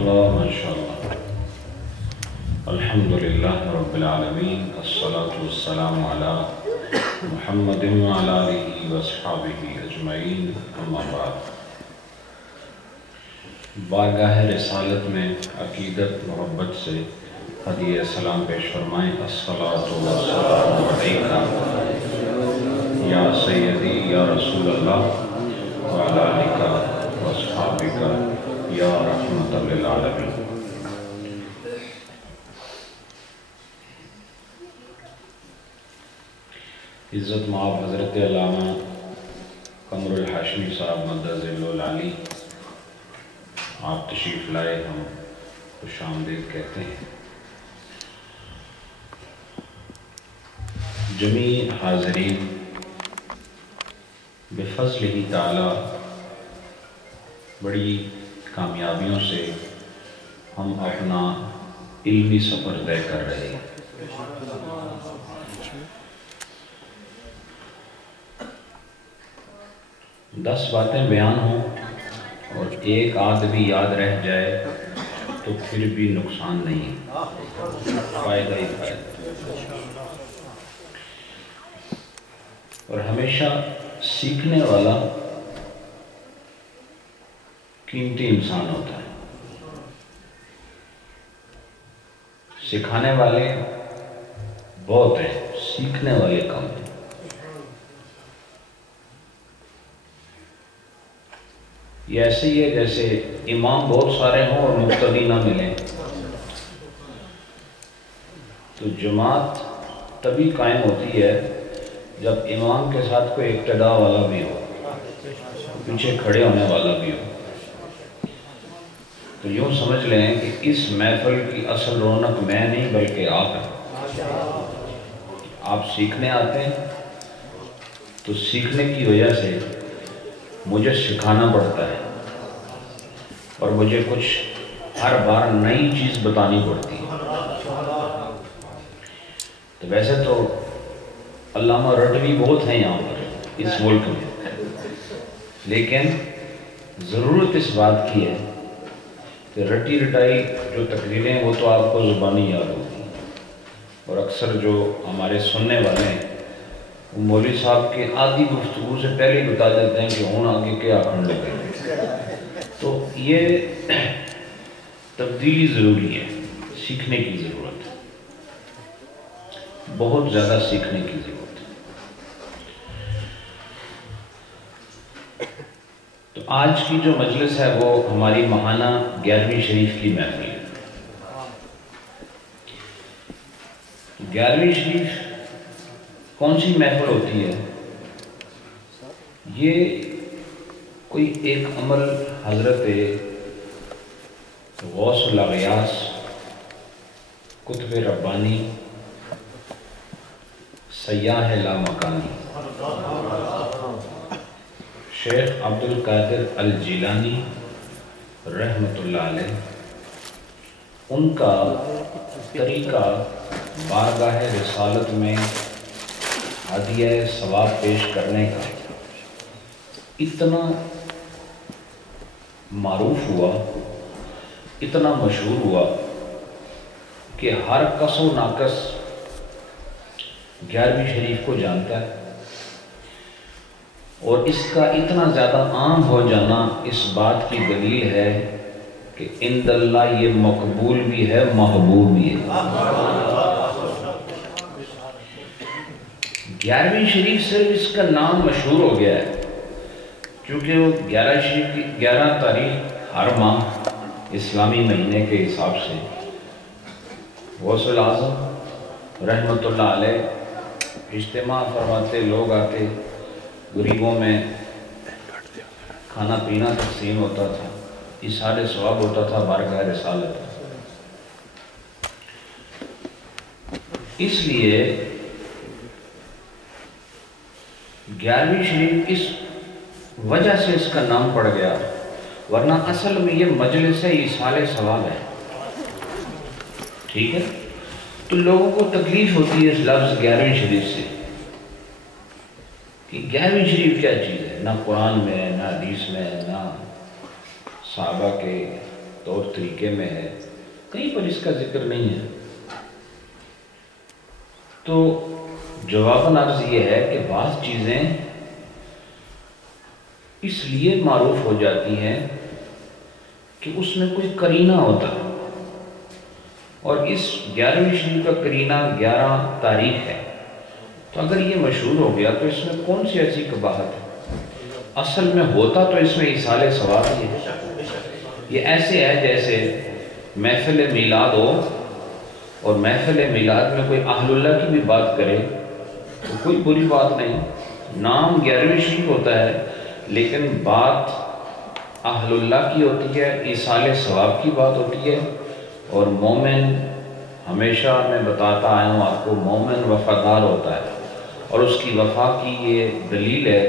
ماشاءاللہ الحمدللہ رب العالمین الصلاة والسلام علی محمد وعلی آلہ واصحابہ اجمعین اما بعد۔ بارگاہ رسالت میں عقیدت محبت سے ہدیہ سلام پیش فرمائیں۔ الصلاة والسلام علیکہ یا سیدی یا رسول اللہ وعلی آلہ واصحابہ یا رحمت للعالمین۔ عزت مآب حضرت علامہ قمر الحاشمی صاحب مدد ذیل العالی آپ تشریف لائے، ہم خوش آمدید کہتے ہیں۔ جمیع حاضرین، بفضلہ تعالی بڑی کامیابیوں سے ہم اپنا علمی سفر طے کر رہے ہیں۔ دس باتیں بیان ہوں اور ایک آدھ بھی یاد رہ جائے تو پھر بھی نقصان نہیں، فائدہ ہی فائدہ۔ اور ہمیشہ سیکھنے والا قیمتی انسان ہوتا ہے، سکھانے والے بہت ہیں، سیکھنے والے کم ہیں۔ یہ ایسے ہی ہے جیسے امام بہت سارے ہوں اور مقتدی نہ ملیں، تو جماعت تبھی قائم ہوتی ہے جب امام کے ساتھ کوئی اقتداء والا بھی ہو، پیچھے کھڑے ہونے والا بھی ہو۔ تو یوں سمجھ لیں کہ اس محفل کی اصل رونق میں نہیں بلکہ آپ ہیں۔ آپ سیکھنے آتے ہیں تو سیکھنے کی وجہ سے مجھے سکھانا پڑتا ہے اور مجھے کچھ ہر بار نئی چیز بتانی پڑتی ہے۔ تو ویسے تو علامہ رٹوی بہت ہیں یہاں پر اس ملک میں، لیکن ضرورت اس بات کی ہے کہ رٹی رٹائی جو تقریریں ہیں وہ تو آپ کو زبانی یاد ہوگی، اور اکثر جو ہمارے سننے والے ہیں وہ مولوی صاحب کے آدھی گفتگو سے پہلے بتا دیتے ہیں کہ ہون آگے کیا کھڑ لگے۔ تو یہ تبدیلی ضروری ہے، سیکھنے کی ضرورت ہے، بہت زیادہ سیکھنے کی ضرورت ہے۔ تو آج کی جو مجلس ہے وہ ہماری ماہانہ 11ویں شریف کی محفل ہے۔ 11ویں شریف کون سی محفل ہوتی ہے؟ یہ کوئی ایک عمل حضرت غوث الاغیاث قطب ربانی سیاح لامکانی شیخ عبد القادر الجیلانی رحمۃ اللہ علیہ، ان کا طریقہ بارگاہ رسالت میں ہدیہ ثواب پیش کرنے کا اتنا معروف ہوا، اتنا مشہور ہوا کہ ہر کس و ناقص 11ویں شریف کو جانتا ہے، اور اس کا اتنا زیادہ عام ہو جانا اس بات کی دلیل ہے کہ عند اللہ یہ مقبول بھی ہے، محبوب بھی ہے۔ 11ویں شریف صرف اس کا نام مشہور ہو گیا ہے کیونکہ وہ 11 شریف کی 11 تاریخ ہر ماہ اسلامی مہینے کے حساب سے غوث الاعظم رحمۃ اللہ علیہ اجتماع فرماتے، لوگ آتے، غریبوں میں کھانا پینا تقسیم ہوتا تھا، اِشارِ ثواب ہوتا تھا بارگاہ رسالت۔ اس لیے 11ویں شریف اس وجہ سے اس کا نام پڑ گیا، ورنہ اصل میں یہ مجلس ایصال ثواب ہے۔ ٹھیک ہے، تو لوگوں کو تکلیف ہوتی ہے اس لفظ 11ویں شریف سے کہ 11ویں شریف کیا چیز ہے، نہ قرآن میں، نہ حدیث میں، نہ صحابہ کے طور طریقے میں ہے، کہیں پر اس کا ذکر نہیں ہے۔ تو جواباً عرض یہ ہے کہ بعض چیزیں اس لیے معروف ہو جاتی ہیں کہ اس میں کوئی قرینہ ہوتا ہے، اور اس 11ویں شریف کا قرینہ 11 تاریخ ہے، تو اگر یہ مشہور ہو گیا تو اس میں کون سی ایسی قباحت ہے؟ اصل میں ہوتا تو اس میں ایصال ثواب ہی ہے۔ یہ ایسے ہے جیسے محفل میلاد ہو اور محفل میلاد میں کوئی اہل اللہ کی بھی بات کرے تو کوئی بری بات نہیں، نام 11ویں شریف ہوتا ہے لیکن بات اہل اللہ کی ہوتی ہے، ایصال ثواب کی بات ہوتی ہے۔ اور مومن، ہمیشہ میں بتاتا آیا ہوں آپ کو، مومن وفادار ہوتا ہے، اور اس کی وفا کی یہ دلیل ہے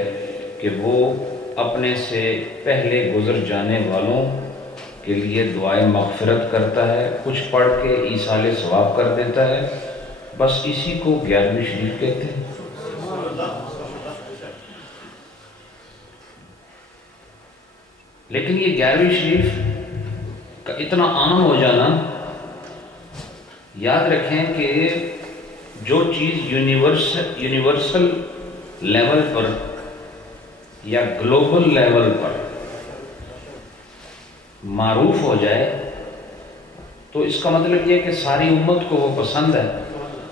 کہ وہ اپنے سے پہلے گزر جانے والوں کے لیے دعائیں مغفرت کرتا ہے، کچھ پڑھ کے ایصال ثواب کر دیتا ہے، بس اسی کو 11ویں شریف کہتے ہیں۔ لیکن یہ 11ویں شریف کا اتنا عام ہو جانا، یاد رکھیں کہ جو چیز یونیورسل لیول پر یا گلوبل لیول پر معروف ہو جائے تو اس کا مطلب یہ کہ ساری امت کو وہ پسند ہے،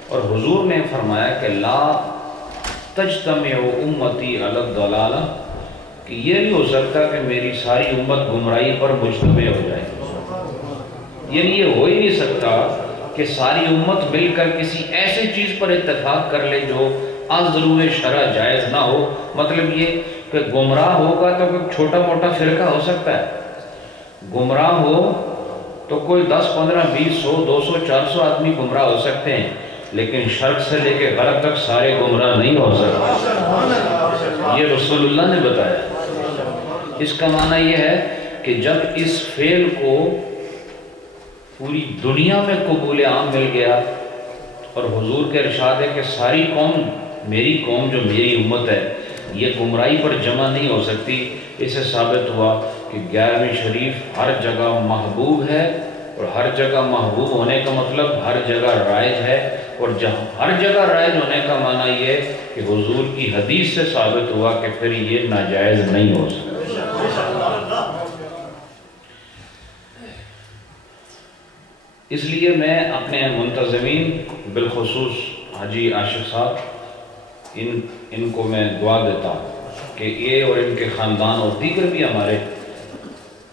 اور حضور نے فرمایا کہ لا تجتمع امتی علی الضلالہ، کہ یہ نہیں ہو سکتا کہ میری ساری امت گمراہی پر مجتمع ہو جائے، یعنی یہ ہو ہی نہیں سکتا کہ ساری امت مل کر کسی ایسی چیز پر اتفاق کر لے جو از ضرور شرع جائز نہ ہو۔ مطلب یہ کہ گمراہ ہوگا تو کوئی چھوٹا موٹا فرقہ ہو سکتا ہے، گمراہ ہو تو کوئی 10 15 20 100 200 400 آدمی گمراہ ہو سکتے ہیں، لیکن شرق سے لے کے غرب تک سارے گمراہ نہیں ہو سکتے، یہ رسول اللہ نے بتایا۔ اس کا معنی یہ ہے کہ جب اس فعل کو پوری دنیا میں قبول عام مل گیا، اور حضور کے ارشاد ہے کہ ساری قوم، میری قوم جو میری امت ہے، یہ گمراہی پر جمع نہیں ہو سکتی، اس سے ثابت ہوا کہ 11ویں شریف ہر جگہ محبوب ہے، اور ہر جگہ محبوب ہونے کا مطلب ہر جگہ رائج ہے، اور جہاں ہر جگہ رائج ہونے کا معنی یہ کہ حضور کی حدیث سے ثابت ہوا کہ پھر یہ ناجائز نہیں ہو سکتا۔ اس لیے میں اپنے منتظمین، بالخصوص حاجی عاشق صاحب، ان کو میں دعا دیتا ہوں کہ یہ اور ان کے خاندان اور دیگر بھی ہمارے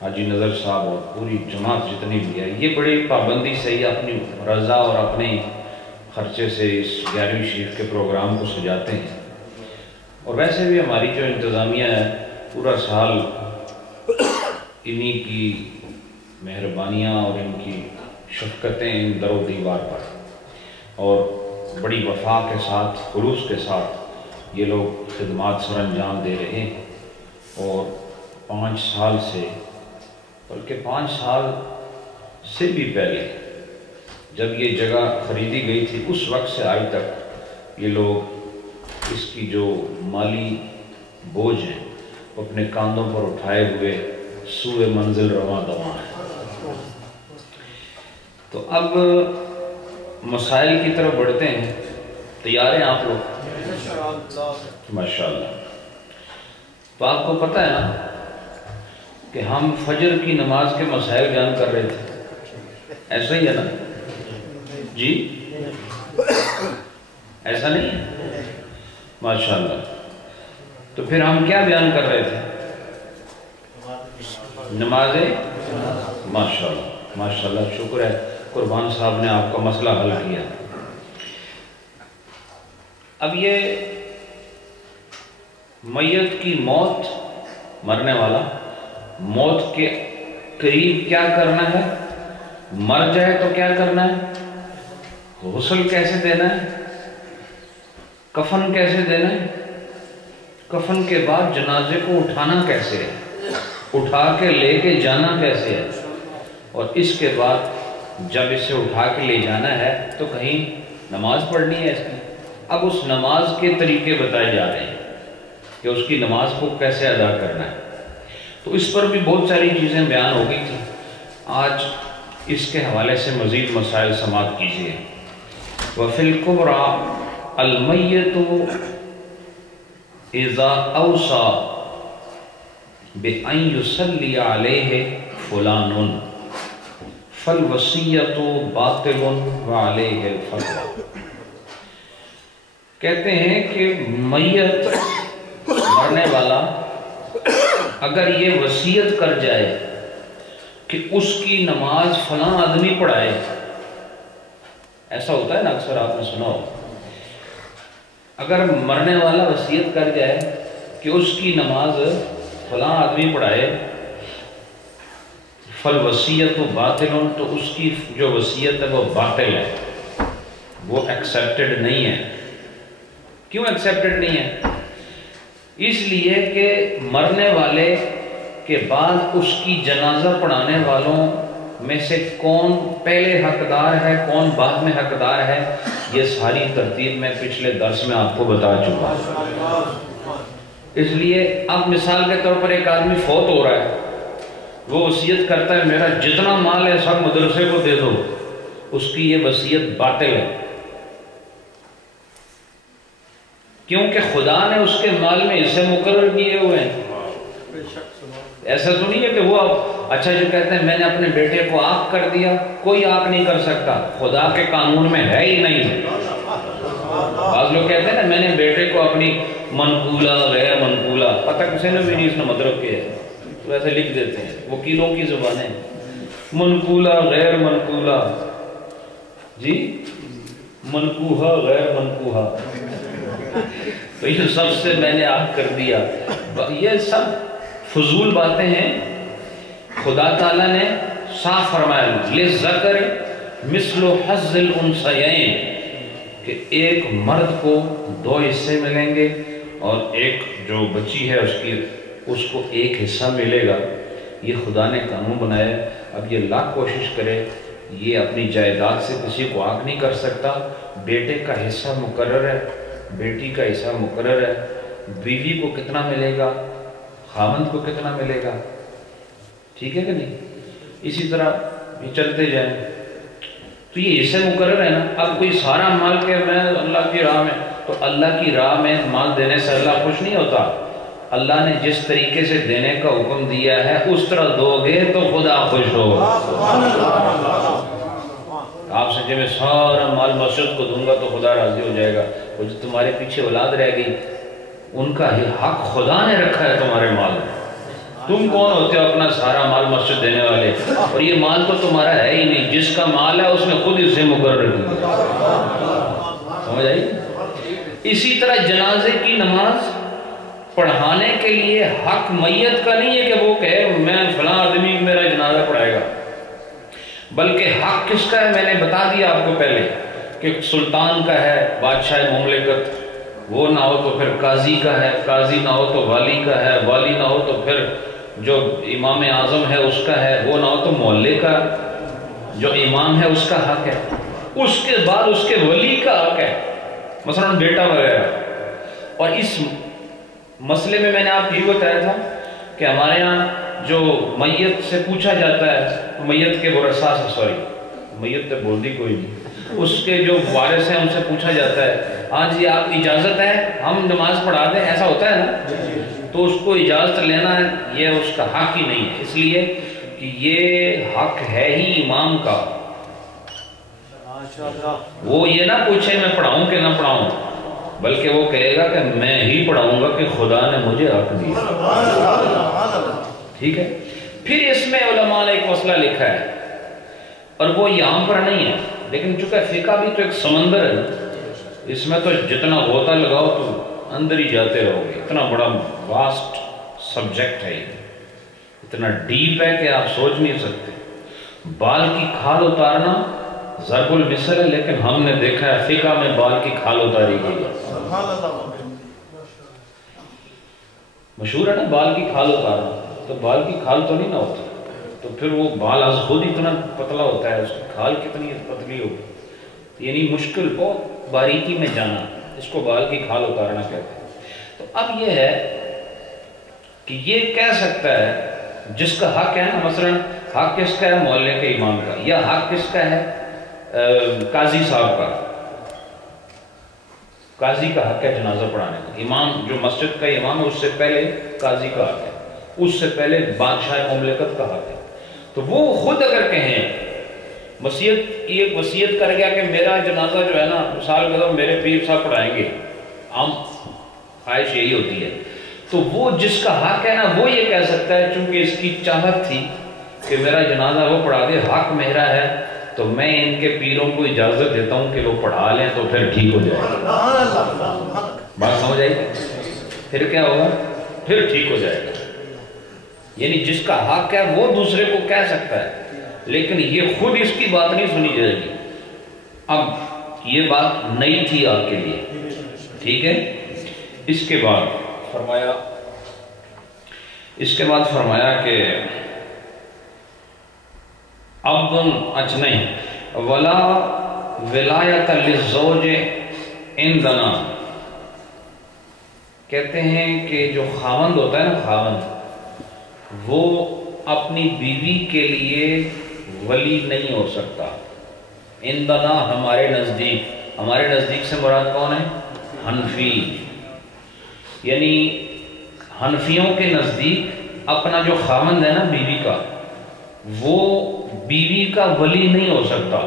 حاجی نظر صاحب اور پوری جماعت جتنی بھی ہے، یہ بڑی پابندی سے یہ اپنی رضا اور اپنے خرچے سے اس 11ویں شریف کے پروگرام کو سجاتے ہیں، اور ویسے بھی ہماری جو انتظامیہ ہے پورا سال انہی کی مہربانیاں اور ان کی شفقتیں ان در و دیوار پر، اور بڑی وفا کے ساتھ، خلوص کے ساتھ یہ لوگ خدمات سر انجام دے رہے ہیں، اور 5 سال سے، بلکہ 5 سال سے بھی پہلے جب یہ جگہ خریدی گئی تھی اس وقت سے آج تک یہ لوگ اس کی جو مالی بوجھ ہیں اپنے کاندھوں پر اٹھائے ہوئے سوئے منزل رواں دواں ہیں۔ تو اب مسائل کی طرف بڑھتے ہیں، تیار ہیں آپ لوگ؟ ماشاءاللہ۔ تو آپ کو پتہ ہے نا کہ ہم فجر کی نماز کے مسائل بیان کر رہے تھے، ایسا ہی ہے نا جی؟ ایسا نہیں ہے؟ ماشاءاللہ۔ تو پھر ہم کیا بیان کر رہے تھے؟ نمازیں، ماشاءاللہ ماشاءاللہ، شکر ہے قربان صاحب نے آپ کا مسئلہ حل کیا۔ اب یہ میت کی موت، مرنے والا موت کے قریب کیا کرنا ہے، مر جائے تو کیا کرنا ہے، غسل کیسے دینا ہے، کفن کیسے دینا ہے، کفن کے بعد جنازے کو اٹھانا کیسے ہے، اٹھا کے لے کے جانا کیسے ہے، اور اس کے بعد جب اسے اٹھا کے لے جانا ہے تو کہیں نماز پڑھنی ہے اس کی۔ اب اس نماز کے طریقے بتائے جا رہے ہیں کہ اس کی نماز کو کیسے ادا کرنا ہے۔ تو اس پر بھی بہت ساری چیزیں بیان ہو گئی تھی، آج اس کے حوالے سے مزید مسائل سماعت کیجیے۔ وفی الکبریٰ المیت اذا اوصى بأن يصلي عليه فلان فالوصیۃ باطل وعلیہ الفتویٰ۔ کہتے ہیں کہ میت مرنے والا اگر یہ وصیت کر جائے کہ اس کی نماز فلاں آدمی پڑھائے، ایسا ہوتا ہے نا، اکثر آپ نے سنا ہو، اگر مرنے والا وصیت کر جائے کہ اس کی نماز فلاں آدمی پڑھائے، فالوصیۃ باطل، تو اس کی جو وصیت ہے وہ باطل ہے، وہ ایکسیپٹڈ نہیں ہے۔ کیوں ایکسیپٹڈ نہیں ہے؟ اس لیے کہ مرنے والے کے بعد اس کی جنازہ پڑھانے والوں میں سے کون پہلے حقدار ہے، کون بعد میں حقدار ہے، یہ ساری ترتیب میں پچھلے درس میں آپ کو بتا چکا ہوں۔ اس لیے اب مثال کے طور پر ایک آدمی فوت ہو رہا ہے، وہ وصیت کرتا ہے میرا جتنا مال ہے سب مدرسے کو دے دو، اس کی یہ وصیت باطل ہے، کیونکہ خدا نے اس کے مال میں حصے مقرر کیے ہوئے ہیں۔ ایسا تو نہیں ہے کہ وہ اچھا جو کہتے ہیں میں نے اپنے بیٹے کو آق کر دیا، کوئی آق نہیں کر سکتا، خدا کے قانون میں ہے ہی نہیں۔ بعض لوگ کہتے ہیں نا میں نے بیٹے کو اپنی منقولہ غیر منقولہ، پتہ کسی نے بھی نہیں اس نے مطلب کیا ہے، تو ایسے لکھ دیتے ہیں، وکیلوں کی زبانیں، منقولہ غیر منقولہ، جی منقوہہ غیر منقوہہ، تو یہ سب سے میں نے آق کر دیا، یہ سب فضول باتیں ہیں۔ خدا تعالیٰ نے صاف فرمایا لِلذَّكَرِ مِثْلُ حَظِّ الْأُنثَيَيْنِ، کہ ایک مرد کو 2 حصے ملیں گے اور ایک جو بچی ہے اس کو 1 حصہ ملے گا۔ یہ خدا نے قانون بنایا ہے۔ اب یہ لاکھ کوشش کرے یہ اپنی جائیداد سے کسی کو آگ نہیں کر سکتا۔ بیٹے کا حصہ مقرر ہے، بیٹی کا حصہ مقرر ہے، بیوی کو کتنا ملے گا، خاوند کو کتنا ملے گا، ٹھیک ہے کہ نہیں؟ اسی طرح یہ چلتے جائیں تو یہ حصے مقرر ہے نا۔ اب کوئی سارا مال کہ میں اللہ کی راہ میں، تو اللہ کی راہ میں مال دینے سے اللہ خوش نہیں ہوتا۔ اللہ نے جس طریقے سے دینے کا حکم دیا ہے اس طرح دو گے تو خدا خوش ہوگا۔ آپ سے جب میں سارا مال مسجد کو دوں گا تو خدا راضی ہو جائے گا، اور جو تمہارے پیچھے اولاد رہ گئی ان کا حق خدا نے رکھا ہے تمہارے مال میں۔ تم کون ہوتے ہو اپنا سارا مال مسجد دینے والے؟ اور یہ مال تو تمہارا ہے ہی نہیں، جس کا مال ہے اس نے خود اسے مقرر کیا۔ سمجھ آئی؟ اسی طرح جنازے کی نماز پڑھانے کے لیے حق میت کا نہیں ہے کہ وہ کہے میں فلاں آدمی میرا جنازہ پڑھائے گا، بلکہ حق کس کا ہے؟ میں نے بتا دیا آپ کو پہلے کہ سلطان کا ہے، بادشاہ مملکت، وہ نہ ہو تو پھر قاضی کا ہے، قاضی نہ ہو تو والی کا ہے، والی نہ ہو تو پھر جو امام اعظم ہے اس کا ہے، وہ نہ ہو تو محلے کا جو امام ہے اس کا حق ہے، اس کے بعد اس کے ولی کا حق ہے، مثلا بیٹا وغیرہ۔ اور اس مسئلے میں نے آپ یہ بتایا تھا کہ ہمارے ہاں جو میت سے پوچھا جاتا ہے، میت کے ورثاء سے، میت تو بول دی کوئی نہیں، اس کے جو وارث ہیں ان سے پوچھا جاتا ہے ہاں جی آپ اجازت ہے ہم نماز پڑھا دیں، ایسا ہوتا ہے نا، تو اس کو اجازت لینا ہے، یہ اس کا حق ہی نہیں ہے، اس لیے کہ یہ حق ہے ہی امام کا۔ وہ یہ نہ پوچھے میں پڑھاؤں کہ نہ پڑھاؤں، بلکہ وہ کہے گا کہ میں ہی پڑھاؤں گا کہ خدا نے مجھے حق دیا۔ ٹھیک ہے؟ پھر اس میں علماء نے ایک مسئلہ لکھا ہے، اور وہ یہاں پر نہیں ہے، لیکن چونکہ فقہ بھی تو ایک سمندر ہے، اس میں تو جتنا غوطہ لگاؤ تو اندر ہی جاتے رہو گے، اتنا بڑا واسٹ سبجیکٹ ہے، اتنا ڈیپ ہے کہ آپ سوچ نہیں سکتے۔ بال کی کھال اتارنا ضرب المثل ہے، لیکن ہم نے دیکھا ہے فقہ میں بال کی کھال اتاری گئی، مشہور ہے نا بال کی کھال اتارنا، تو بال کی کھال تو نہیں نہ ہوتی، تو پھر وہ بال از خود اتنا پتلا ہوتا ہے، اس کی کھال کتنی پتلی ہوگی، یعنی مشکل، بہت باریکی میں جانا، اس کو بال کی کھال اتارنا کہتے ہیں۔ تو اب یہ ہے کہ یہ کہہ سکتا ہے جس کا حق ہے نا، مثلا حق کس کا ہے؟ محلے کے امام کا. یا حق کس کا ہے؟ قاضی صاحب کا. قاضی کا حق ہے جنازہ پڑھانے کا. امام جو مسجد کا امام ہے اس سے پہلے قاضی کا حق ہے, اس سے پہلے بادشاہ مملکت کا حق ہے. تو وہ خود اگر کہیں وصیت کر گیا کہ میرا جنازہ جو ہے نا مثال کے طور میرے پیر صاحب پڑھائیں گے, عام خواہش یہی ہوتی ہے, تو وہ جس کا حق ہے نا وہ یہ کہہ سکتا ہے چونکہ اس کی چاہت تھی کہ میرا جنازہ وہ پڑھا دے, حق میرا ہے, تو میں ان کے پیروں کو اجازت دیتا ہوں کہ وہ پڑھا لیں تو پھر ٹھیک ہو جائے گا. بات سمجھ آئی؟ پھر کیا ہوگا؟ پھر ٹھیک ہو جائے گا. یعنی جس کا حق ہے وہ دوسرے کو کہہ سکتا ہے, لیکن یہ خود اس کی بات نہیں سنی جائے گی. اب یہ بات نئی تھی آپ کے لیے, ٹھیک ہے. اس کے بعد فرمایا کہ اچھا نہیں, ولا ولایت للزوج عندنا, کہتے ہیں کہ جو خاوند ہوتا ہے نا, خاوند وہ اپنی بیوی کے لیے ولی نہیں ہو سکتا. عندنا ہمارے نزدیک سے مراد کون ہے؟ حنفی. یعنی حنفیوں کے نزدیک اپنا جو خاوند ہے نا بیوی کا, وہ بیوی کا ولی نہیں ہو سکتا.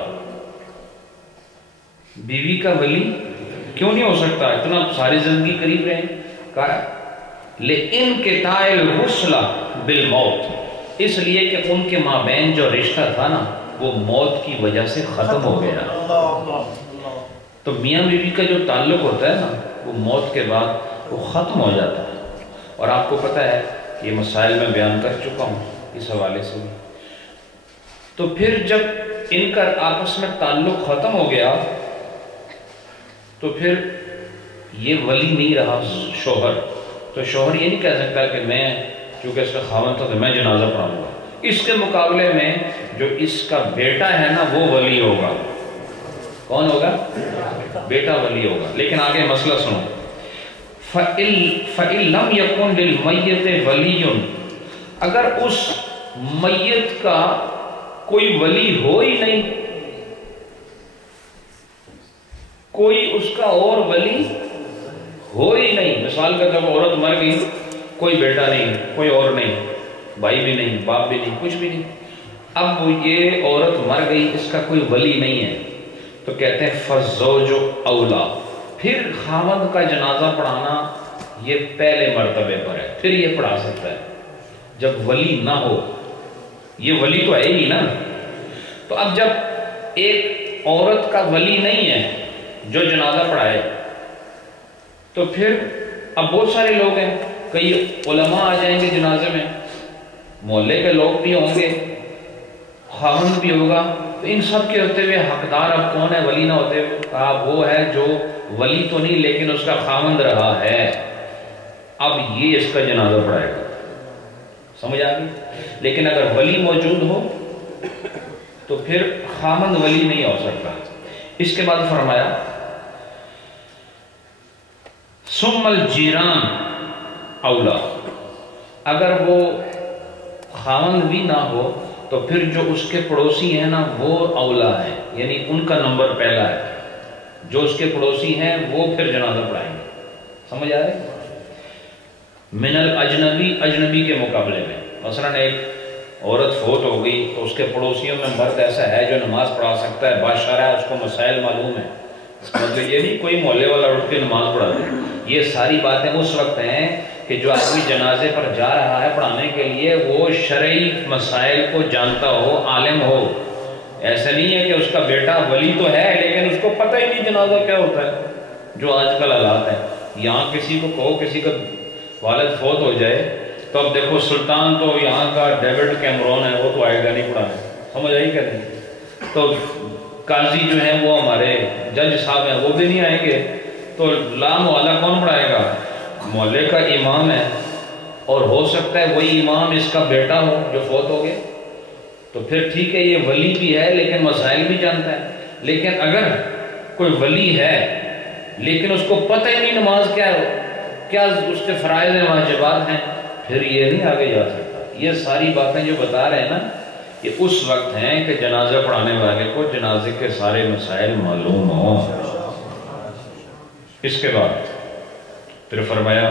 بیوی کا ولی کیوں نہیں ہو سکتا؟ اتنا ساری زندگی قریب رہے. کہا لِانْقِطَاعِ الْوُصْلَةِ بِالْمَوْتِ, اس لیے کہ ان کے مابین جو رشتہ تھا نا وہ موت کی وجہ سے ختم ہو گیا. تو میاں بیوی کا جو تعلق ہوتا ہے نا وہ موت کے بعد وہ ختم ہو جاتا ہے. اور آپ کو پتہ ہے یہ مسائل میں بیان کر چکا ہوں اس حوالے سے. تو پھر جب ان کا آپس میں تعلق ختم ہو گیا تو پھر یہ ولی نہیں رہا شوہر. تو شوہر یہ نہیں کہہ سکتا کہ میں چونکہ اس کا خاوند تھا تو میں جنازہ پڑھاؤں گا. اس کے مقابلے میں جو اس کا بیٹا ہے نا وہ ولی ہوگا. کون ہوگا؟ بیٹا ولی ہوگا. لیکن آگے مسئلہ سنو. فَإِن لَمْ يَكُنْ لِلْمَيِّتِ وَلِيٌّ, اگر اس میت کا کوئی ولی ہو ہی نہیں, کوئی اس کا اور ولی ہو ہی نہیں. مثال کا جب عورت مر گئی, کوئی بیٹا نہیں, کوئی اور نہیں, بھائی بھی نہیں, باپ بھی نہیں, کچھ بھی نہیں. اب یہ عورت مر گئی, اس کا کوئی ولی نہیں ہے, تو کہتے ہیں فَالزَّوْجُ أَوْلَى, پھر خاوند کا جنازہ پڑھانا یہ پہلے مرتبے پر ہے, پھر یہ پڑھا سکتا ہے. جب ولی نہ ہو, یہ ولی تو ہے ہی نا. تو اب جب ایک عورت کا ولی نہیں ہے جو جنازہ پڑھائے, تو پھر اب بہت سارے لوگ ہیں, کئی علماء آ جائیں گے جنازے میں, محلے کے لوگ بھی ہوں گے, خاوند بھی ہوگا, تو ان سب کے ہوتے ہوئے حقدار اب کون ہے ولی نہ ہوتے ہوئے؟ کہا وہ ہے جو ولی تو نہیں لیکن اس کا خاوند رہا ہے, اب یہ اس کا جنازہ پڑھائے گا. سمجھ آ گئی؟ لیکن اگر ولی موجود ہو تو پھر خاوند ولی نہیں ہو سکتا. اس کے بعد فرمایا ثم الجیران اولا, اگر وہ خاوند بھی نہ ہو تو پھر جو اس کے پڑوسی ہیں نا وہ اولا ہے, یعنی ان کا نمبر پہلا ہے. جو اس کے پڑوسی ہیں وہ پھر جنازہ پڑھائیں گے. سمجھ آ رہے؟ من الاجنبی, اجنبی کے مقابلے میں. مثلا ایک عورت فوت ہو گئی تو اس کے پڑوسیوں میں مرد ایسا ہے جو نماز پڑھا سکتا ہے, بادشاہ ہے, اس کو مسائل معلوم ہے. اس کا مطلب یہ نہیں کوئی محلے والا اٹھ کے نماز پڑھا دے. یہ ساری باتیں اس وقت ہیں کہ جو آدمی جنازے پر جا رہا ہے پڑھانے کے لیے وہ شرعی مسائل کو جانتا ہو, عالم ہو. ایسا نہیں ہے کہ اس کا بیٹا ولی تو ہے لیکن اس کو پتہ ہی نہیں جنازہ کیا ہوتا ہے, جو آج کل حالات ہیں. یہاں کسی کو کہو کسی کا والد فوت ہو جائے تو اب دیکھو سلطان تو یہاں کا ڈیوڈ کیمرون ہے, وہ تو آئے گا نہیں پڑھانے. سمجھ آئی کہ نہیں؟ تو قاضی جو ہیں وہ ہمارے جج صاحب ہیں وہ بھی نہیں آئیں گے, تو لام والا کون پڑھائے گا؟ محلے کا امام ہے, اور ہو سکتا ہے وہی امام اس کا بیٹا ہو جو فوت ہو گیا. تو پھر ٹھیک ہے یہ ولی بھی ہے لیکن مسائل بھی جانتا ہے. لیکن اگر کوئی ولی ہے لیکن اس کو پتہ ہی نہیں نماز کیا اس کے فرائض ہیں, واجبات ہیں, پھر یہ نہیں آگے جا سکتا. یہ ساری باتیں جو بتا رہے ہیں نا یہ اس وقت ہیں کہ جنازہ پڑھانے والے کو جنازے کے سارے مسائل معلوم ہوں۔ اس کے بعد پھر فرمایا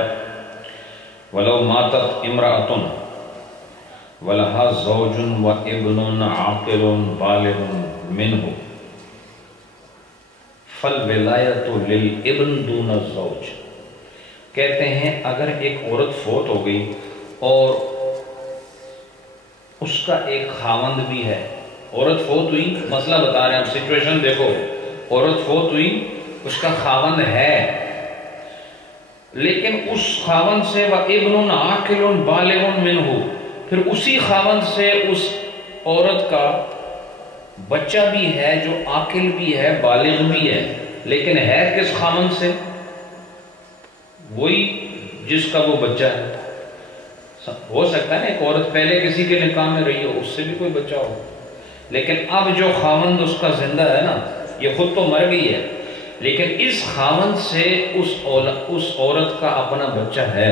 وَلَوْ مَاتَتْ إِمْرَأَةٌ وَلَهَا زَوْجٌ وَإِبْنٌ عَاقِلٌ بَالِغٌ مِنْهُ فَالْوِلَایَةُ لِلْإِبْنِ دُونَ الزَّوْجِ۔ کہتے ہیں اگر ایک عورت فوت ہو گئی اور اس کا ایک خاوند بھی ہے، عورت فوت ہوئی، مسئلہ بتا رہے ہیں آپ، سچویشن دیکھو، عورت فوت ہوئی، اس کا خاوند ہے، لیکن اس خاوند سے وَإِبْنٌ عَاقِلٌ بَالِغٌ مِنْهُ، پھر اسی خاوند سے اس عورت کا بچہ بھی ہے جو عاقل بھی ہے، بالغ بھی ہے، لیکن ہے کس خاوند سے؟ وہی جس کا وہ بچہ ہے۔ ہو سکتا ہے نا ایک عورت پہلے کسی کے نکاح میں رہی ہو، اس سے بھی کوئی بچہ ہو، لیکن اب جو خاوند اس کا زندہ ہے نا، یہ خود تو مر گئی ہے، لیکن اس خاوند سے اس عورت کا اپنا بچہ ہے۔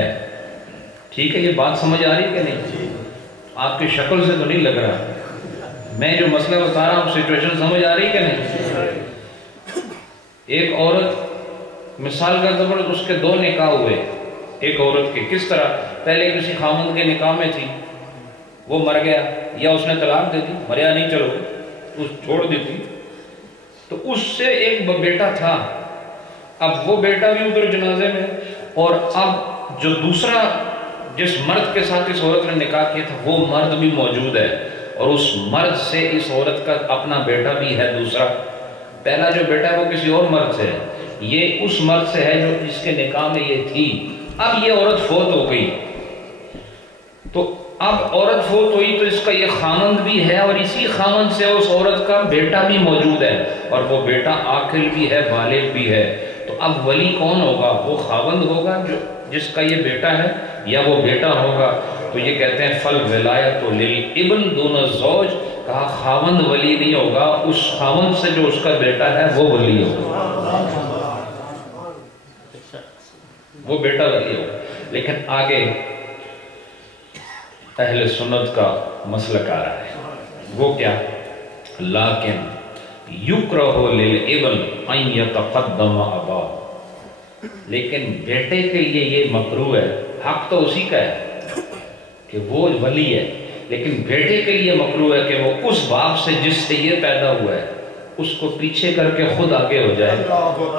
ٹھیک ہے، یہ بات سمجھ آ رہی ہے کہ نہیں؟ آپ کی شکل سے تو نہیں لگ رہا، میں جو مسئلہ بتا رہا ہوں سچویشن سمجھ آ رہی کہ نہیں؟ ایک عورت، مثال کا طور پر اس کے 2 نکاح ہوئے ایک عورت کے، کس طرح؟ پہلے کسی خاوند کے نکاح میں تھی، وہ مر گیا یا اس نے طلاق دے دی، مریا نہیں چلو اس چھوڑ دیتی، تو اس سے ایک بیٹا تھا، اب وہ بیٹا بھی ادھر جنازے میں، اور اب جو دوسرا جس مرد کے ساتھ اس عورت نے نکاح کیا تھا وہ مرد بھی موجود ہے، اور اس مرد سے اس عورت کا اپنا بیٹا بھی ہے دوسرا۔ پہلا جو بیٹا ہے وہ کسی اور مرد سے ہے، یہ اس مرد سے ہے جو اس کے نکاح میں یہ تھی۔ اب یہ عورت فوت ہو گئی، تو اب عورت فوت ہوئی تو اس کا یہ خاوند بھی ہے، اور اسی خاوند سے اس عورت کا بیٹا بھی موجود ہے، اور وہ بیٹا عاقل بھی ہے، بالغ بھی ہے۔ تو اب ولی کون ہوگا؟ وہ خاوند ہوگا جو جس کا یہ بیٹا ہے، یا وہ بیٹا ہوگا؟ تو یہ کہتے ہیں فَالْوِلَایَةُ لِلْإِبْنِ دُونَ الزَّوْجِ، کہا خاوند ولی نہیں ہوگا، اس خاوند سے جو اس کا بیٹا ہے وہ ولی ہوگا، وہ بیٹا ولی ہوگا۔ لیکن آگے اہل سنت کا مسلک آ رہا ہے، وہ کیا؟ لیکن یکرہ للابن ان یتقدم اباہ، لیکن بیٹے کے لیے یہ مکروہ ہے، حق تو اسی کا ہے کہ وہ ولی ہے، لیکن بیٹے کے لیے مکروہ ہے کہ وہ اس باپ سے جس سے یہ پیدا ہوا ہے اس کو پیچھے کر کے خود آگے ہو جائے۔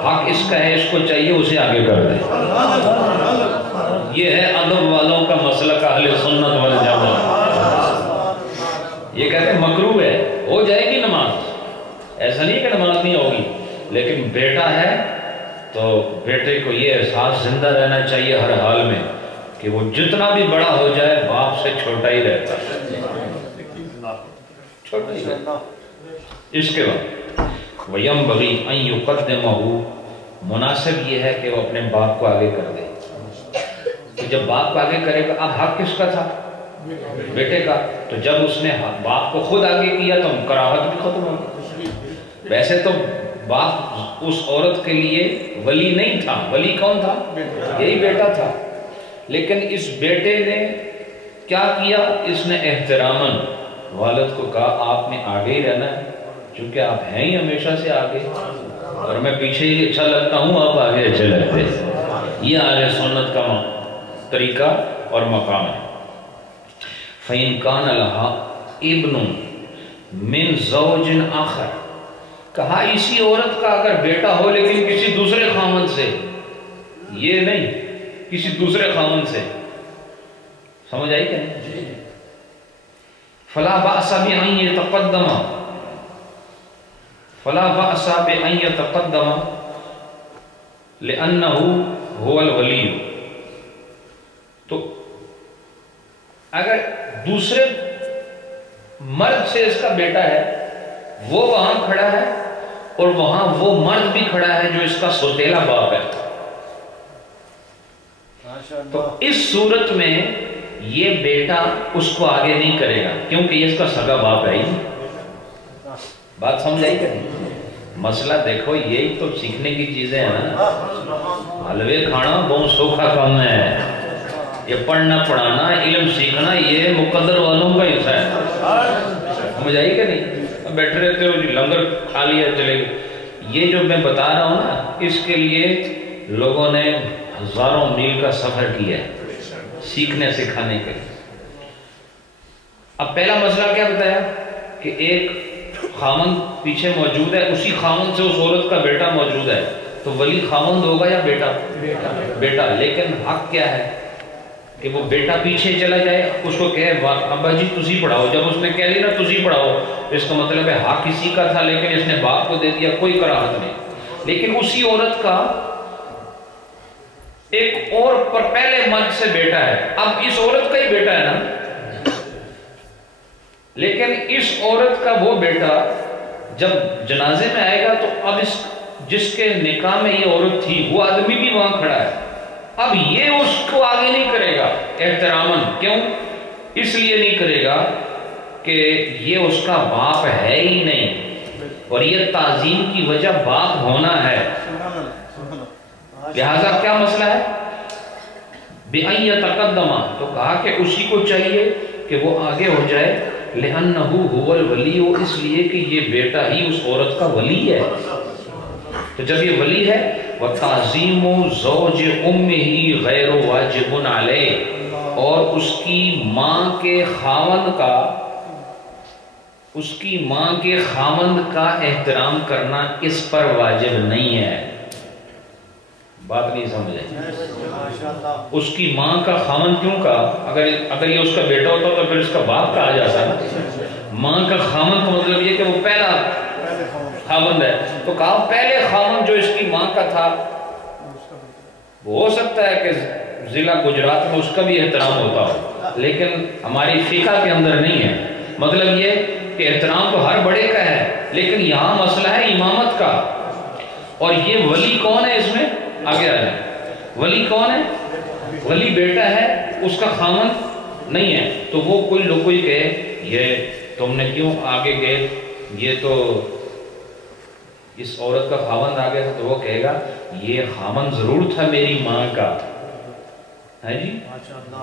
حق اس کا ہے، اس کو چاہیے اسے آگے کر دے۔ یہ ہے ادب والوں کا مسلک اہل سنت والجماعت۔ یہ کہتے ہیں مکروہ ہے، ہو جائے گی نماز، ایسا نہیں کہ نماز نہیں ہوگی، لیکن بیٹا ہے تو بیٹے کو یہ احساس زندہ رہنا چاہیے ہر حال میں کہ وہ جتنا بھی بڑا ہو جائے باپ سے چھوٹا ہی رہتا ہے، چھوٹا ہی رہتا۔ اس کے بعد وَيَنْبَغِي أَن يُقَدِّمَهُ، مناسب یہ ہے کہ وہ اپنے باپ کو آگے کر دے۔ تو جب باپ کو آگے کرے گا، اب حق کس کا تھا؟ بیٹے کا، تو جب اس نے باپ کو خود آگے کیا تو کراہت بھی ختم ہو گئی۔ ویسے تو باپ اس عورت کے لیے ولی نہیں تھا، ولی کون تھا؟ یہی بیٹا تھا، لیکن اس بیٹے نے کیا کیا؟ اس نے احتراماً والد کو کہا آپ نے آگے ہی رہنا ہے، چونکہ آپ ہیں ہی ہمیشہ سے آگے، اور میں پیچھے ہی اچھا لگتا ہوں، آپ آگے اچھے لگتے ہیں۔ یہ اہل سنت کا طریقہ اور مقام ہے۔ فَإِن كَانَ لَهَا ابْنٌ مِّن زَوْجٍ آخر، کہا اسی عورت کا اگر بیٹا ہو لیکن کسی دوسرے خاوند سے، یہ نہیں کسی دوسرے خاوند سے، سمجھ آئی کہ نہیں؟ فَلَا بَأْسَ بِأَن يَتَقَدَّمَ، فَلَا بَأْسَ بِأَن يَتَقَدَّمَ لِأَنَّهُ هُوَ الْوَلِيُّ۔ تو اگر دوسرے مرد سے اس کا بیٹا ہے، وہ وہاں کھڑا ہے اور وہاں وہ مرد بھی کھڑا ہے جو اس کا سوتیلا باپ ہے، تو اس صورت میں یہ بیٹا اس کو آگے نہیں کرے گا، کیونکہ یہ اس کا سگا باپ ہے ہی۔ بات سمجھ آئی کہ نہیں؟ مسئلہ دیکھو، یہی تو سیکھنے کی چیزیں ہیں نا۔ حلوے کھانا بہت سوکھا کام ہے، یہ پڑھنا پڑھانا علم سیکھنا یہ مقدر والوں کا حصہ ہے۔ سمجھ آئی کہ نہیں؟ بیٹھے رہتے ہو جی لنگر کھا لیا چلے گئے. یہ جو میں بتا رہا ہوں نا اس کے لیے لوگوں نے ہزاروں میل کا سفر کیا ہے سیکھنے سکھانے کے لیے. اب پہلا مسئلہ کیا بتایا کہ ایک خاوند پیچھے موجود ہے, اسی خاوند سے اس عورت کا بیٹا موجود ہے, تو ولی خاوند ہوگا یا بیٹا؟ بیٹا. لیکن حق کیا ہے کہ وہ بیٹا پیچھے چلا جائے, اس کو کہے ابا جی تسی پڑھاؤ. جب اس نے کہہ دیا نا تسی پڑھاؤ اس کا مطلب ہے حق اسی کا تھا لیکن اس نے باپ کو دے دیا, کوئی کراہت نہیں. لیکن اسی عورت کا ایک اور پر پہلے مرد سے بیٹا ہے, اب اس عورت کا ہی بیٹا ہے نا, لیکن اس عورت کا وہ بیٹا جب جنازے میں آئے گا تو اب اس جس کے نکاح میں یہ عورت تھی وہ آدمی بھی وہاں کھڑا ہے, اب یہ اس کو آگے نہیں کرے گا احتراماً. کیوں؟ اس لیے نہیں کرے گا کہ یہ اس کا باپ ہے ہی نہیں اور یہ تعظیم کی وجہ باپ ہونا ہے. لہذا کیا مسئلہ ہے؟ بِأَن يَتَقَدَّمَ, تو کہا کہ اسی کو چاہیے کہ وہ آگے ہو جائے. لِأَنَّهُ هُوَ الْوَلِيُّ, اس لیے کہ یہ بیٹا ہی اس عورت کا ولی ہے. تو جب یہ ولی ہے وَتَعْظِيمُ زَوْجِ أُمِّهِ غَيْرُ وَاجِبٌ عَلَيْهِ, اور اس کی ماں کے خاوند کا احترام کرنا اس پر واجب نہیں ہے. بات نہیں سمجھے؟ اس کی ماں کا خاوند کیوں کہا؟ اگر یہ اس کا بیٹا ہوتا تو پھر اس کا باپ کہا جاتا نا. ماں کا خاوند کا مطلب یہ کہ وہ پہلا خاوند ہے, تو کہا پہلے خاوند جو اس کی ماں کا تھا وہ ہو سکتا ہے کہ ضلع گجرات میں اس کا بھی احترام ہوتا ہو, لیکن ہماری فقہ کے اندر نہیں ہے. مطلب یہ کہ احترام تو ہر بڑے کا ہے, لیکن یہاں مسئلہ ہے امامت کا. اور یہ ولی کون ہے اس میں؟ آگے آ جائیں. ولی کون ہے؟ ولی بیٹا ہے, اس کا خاوند نہیں ہے. تو وہ کوئی کہے یہ تم نے کیوں آگے گئے, یہ تو اس عورت کا خاوند آ گیا تھا, تو وہ کہے گا یہ خاوند ضرور تھا میری ماں کا ہے جی,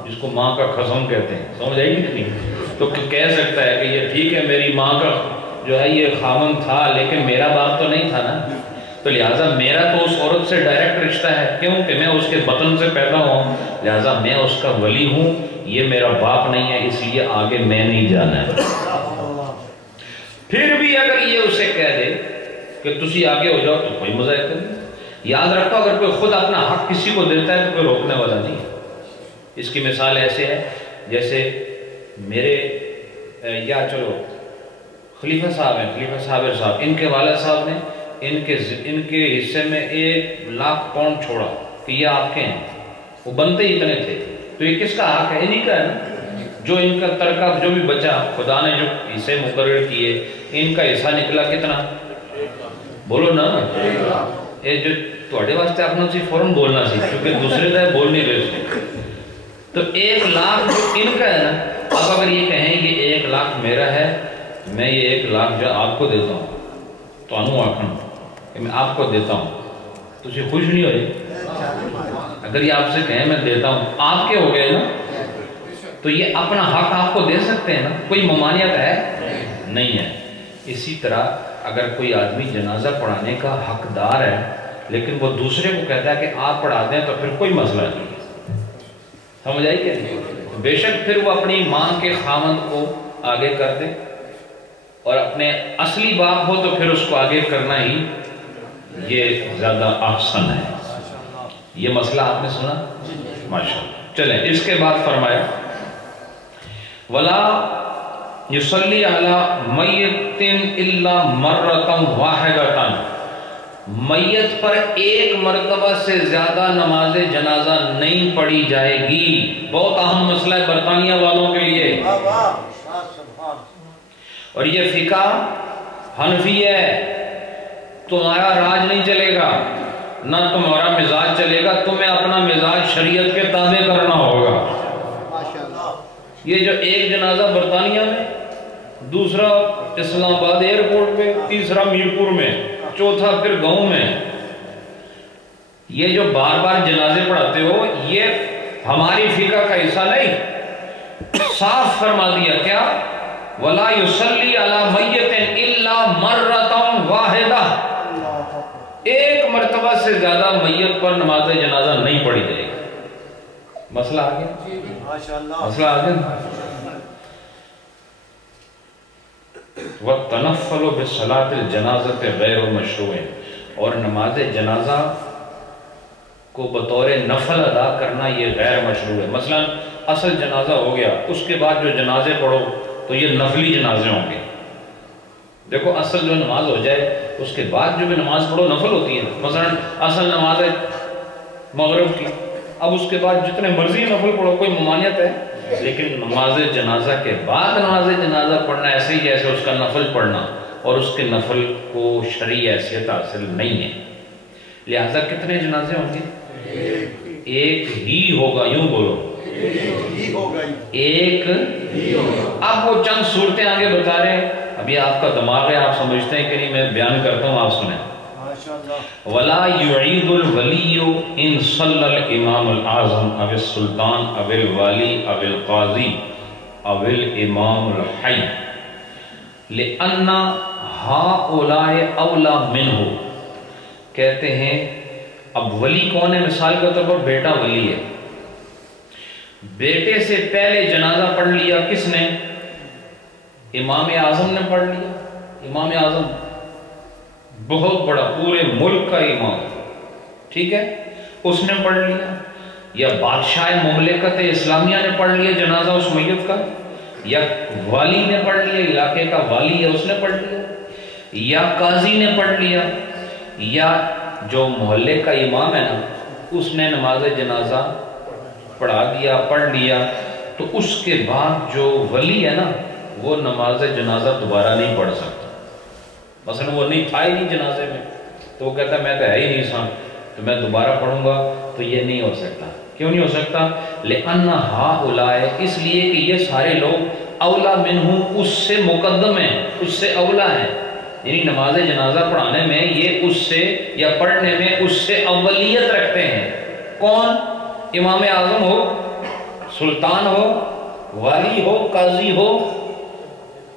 جس کو ماں کا خصم کہتے ہیں. سمجھ آئی کہ نہیں؟ تو کہہ سکتا ہے کہ یہ ٹھیک ہے میری ماں کا جو ہے یہ خاوند تھا لیکن میرا باپ تو نہیں تھا نا, تو لہٰذا میرا تو اس عورت سے ڈائریکٹ رشتہ ہے. کیوں کہ میں اس کے بطن سے پیدا ہوں, لہٰذا میں اس کا ولی ہوں, یہ میرا باپ نہیں ہے, اس لیے آگے میں نہیں جانا ہے. پھر بھی اگر یہ اسے کہہ دے کہ تسی آگے ہو جاؤ تو کوئی مزاح نہیں. یاد رکھو اگر کوئی خود اپنا حق کسی کو دیتا ہے تو کوئی روکنے والا نہیں ہے. اس کی مثال ایسے ہے جیسے میرے یا چلو خلیفہ صاحب ہیں, خلیفہ صاحب ان کے والد صاحب نے ان کے حصے میں 1,00,000 پاؤنڈ چھوڑا کہ یہ آپ کے ہیں. وہ بنتے ہی اتنے تھے, تو یہ کس کا حق ہے؟ انہی کا ہے نا. جو ان کا ترکہ جو بھی بچا خدا نے جو حصے مقرر کیے, ان کا حصہ نکلا کتنا؟ بولو نا. یہ جو تھوڑے واسطے اپنا سی فوراً بولنا سی کیونکہ دوسرے دے بول نہیں رہے سی. تو 1,00,000 جو ان کا ہے نا, اب اگر یہ کہیں یہ 1,00,000 میرا ہے, میں یہ 1,00,000 جو آپ کو دیتا ہوں تو انو آکھن کہ میں آپ کو دیتا ہوں, تو اسے خوش نہیں ہو رہی. اگر یہ آپ سے کہیں میں دیتا ہوں, آپ کے ہو گئے نا, تو یہ اپنا حق آپ کو دے سکتے ہیں نا, کوئی ممانعت ہے نہیں ہے. اسی طرح اگر کوئی آدمی جنازہ پڑھانے کا حقدار ہے لیکن وہ دوسرے کو کہتا ہے کہ آپ پڑھا دیں, تو پھر کوئی مسئلہ نہیں. سمجھ آئی کہ نہیں؟ بے شک پھر وہ اپنی ماں کے خاوند کو آگے کر دے, اور اپنے اصلی باپ ہو تو پھر اس کو آگے کرنا ہی یہ زیادہ احسن ہے. یہ مسئلہ آپ نے سنا؟ ماشاءاللہ. چلیں اس کے بعد فرمایا وَلَا يُصَلِّ عَلَى مَيِّتٍ إِلَّا مَرَّةً وَاحِدَةً, میت پر ایک مرتبہ سے زیادہ نماز جنازہ نہیں پڑھی جائے گی. بہت اہم مسئلہ ہے برطانیہ والوں کے لیے, اور یہ فقہ حنفی ہے. تمہارا راج نہیں چلے گا, نہ تمہارا مزاج چلے گا, تمہیں اپنا مزاج شریعت کے تابع کرنا ہوگا. یہ جو ایک جنازہ برطانیہ میں, دوسرا اسلام آباد ایئرپورٹ پہ, تیسرا میرپور میں, چوتھا پھر گاؤں میں, یہ جو بار بار جنازے پڑھاتے ہو یہ ہماری فقہ کا حصہ نہیں. صاف فرما دیا کیا ولا یصلی علی میت الا مرۃ واحدہ، ایک مرتبہ سے زیادہ میت پر نماز جنازہ نہیں پڑھی جائے گی۔ مسئلہ آ گیا؟ مسئلہ آ گیا۔ وَالتَّنَفَّلُ بِصَلَاةِ الْجَنَازَةِ غَيْرُ مَشْرُوعٍ، اور نماز جنازہ کو بطور نفل ادا کرنا یہ غیر مشروع ہے۔ مثلا اصل جنازہ ہو گیا، اس کے بعد جو جنازے پڑھو تو یہ نفلی جنازے ہوں گے۔ دیکھو اصل جو نماز ہو جائے اس کے بعد جو بھی نماز پڑھو نفل ہوتی ہے۔ مثلا اصل نماز ہے مغرب کی، اب اس کے بعد جتنے مرضی نفل پڑھو، کوئی ممانعت ہے؟ لیکن نماز جنازہ کے بعد نماز جنازہ پڑھنا ایسے ہی جیسے اس کا نفل پڑھنا، اور اس کے نفل کو شرعی حیثیت حاصل نہیں ہے۔ لہذا کتنے جنازے ہوں گے؟ ایک ہی ہوگا، یوں بولو ایک ہی ہوگا۔ اب وہ چند صورتیں آگے بتا رہے ہیں، ابھی آپ کا دماغ ہے، آپ سمجھتے ہیں کہ نہیں، میں بیان کرتا ہوں، آپ سنیں۔ وَلَا يُعِيدُ الْوَلِيُّ إِن صَلَّى الْإِمَامُ الْأَعْظَمُ أَوِ السُّلْطَانُ أَوِ الْوَالِي أَوِ الْقَاضِي أَوِ الْإِمَامُ الْحَيِّ لِأَنَّ هَؤُلَاءِ أَوْلَى مِنْهُ، کہتے ہیں اب ولی کون ہے؟ مثال کے طور پر بیٹا ولی ہے، بیٹے سے پہلے جنازہ پڑھ لیا کس نے؟ امام اعظم نے پڑھ لیا۔ امام اعظم بہت بڑا، پورے ملک کا امام، ٹھیک ہے، اس نے پڑھ لیا، یا بادشاہ مملکت اسلامیہ نے پڑھ لیا جنازہ اس میت کا، یا والی نے پڑھ لیا، علاقے کا والی ہے اس نے پڑھ لیا، یا قاضی نے پڑھ لیا، یا جو محلے کا امام ہے نا اس نے نماز جنازہ پڑھا دیا، پڑھ لیا، تو اس کے بعد جو ولی ہے نا وہ نماز جنازہ دوبارہ نہیں پڑھ سکتا۔ مثلا وہ نہیں تھا ہی نہیں جنازے میں، تو وہ کہتا ہے میں تو ہے ہی نہیں سان، تو میں دوبارہ پڑھوں گا، تو یہ نہیں ہو سکتا۔ کیوں نہیں ہو سکتا؟ لِأَنَّ هَؤُلَاءِ، اس لیے کہ یہ سارے لوگ اولا منہ، اس سے مقدم ہیں، اس سے اولا ہیں، یعنی نماز جنازہ پڑھانے میں یہ اس سے، یا پڑھنے میں اس سے اولیت رکھتے ہیں۔ کون؟ امام اعظم ہو، سلطان ہو، والی ہو، قاضی ہو،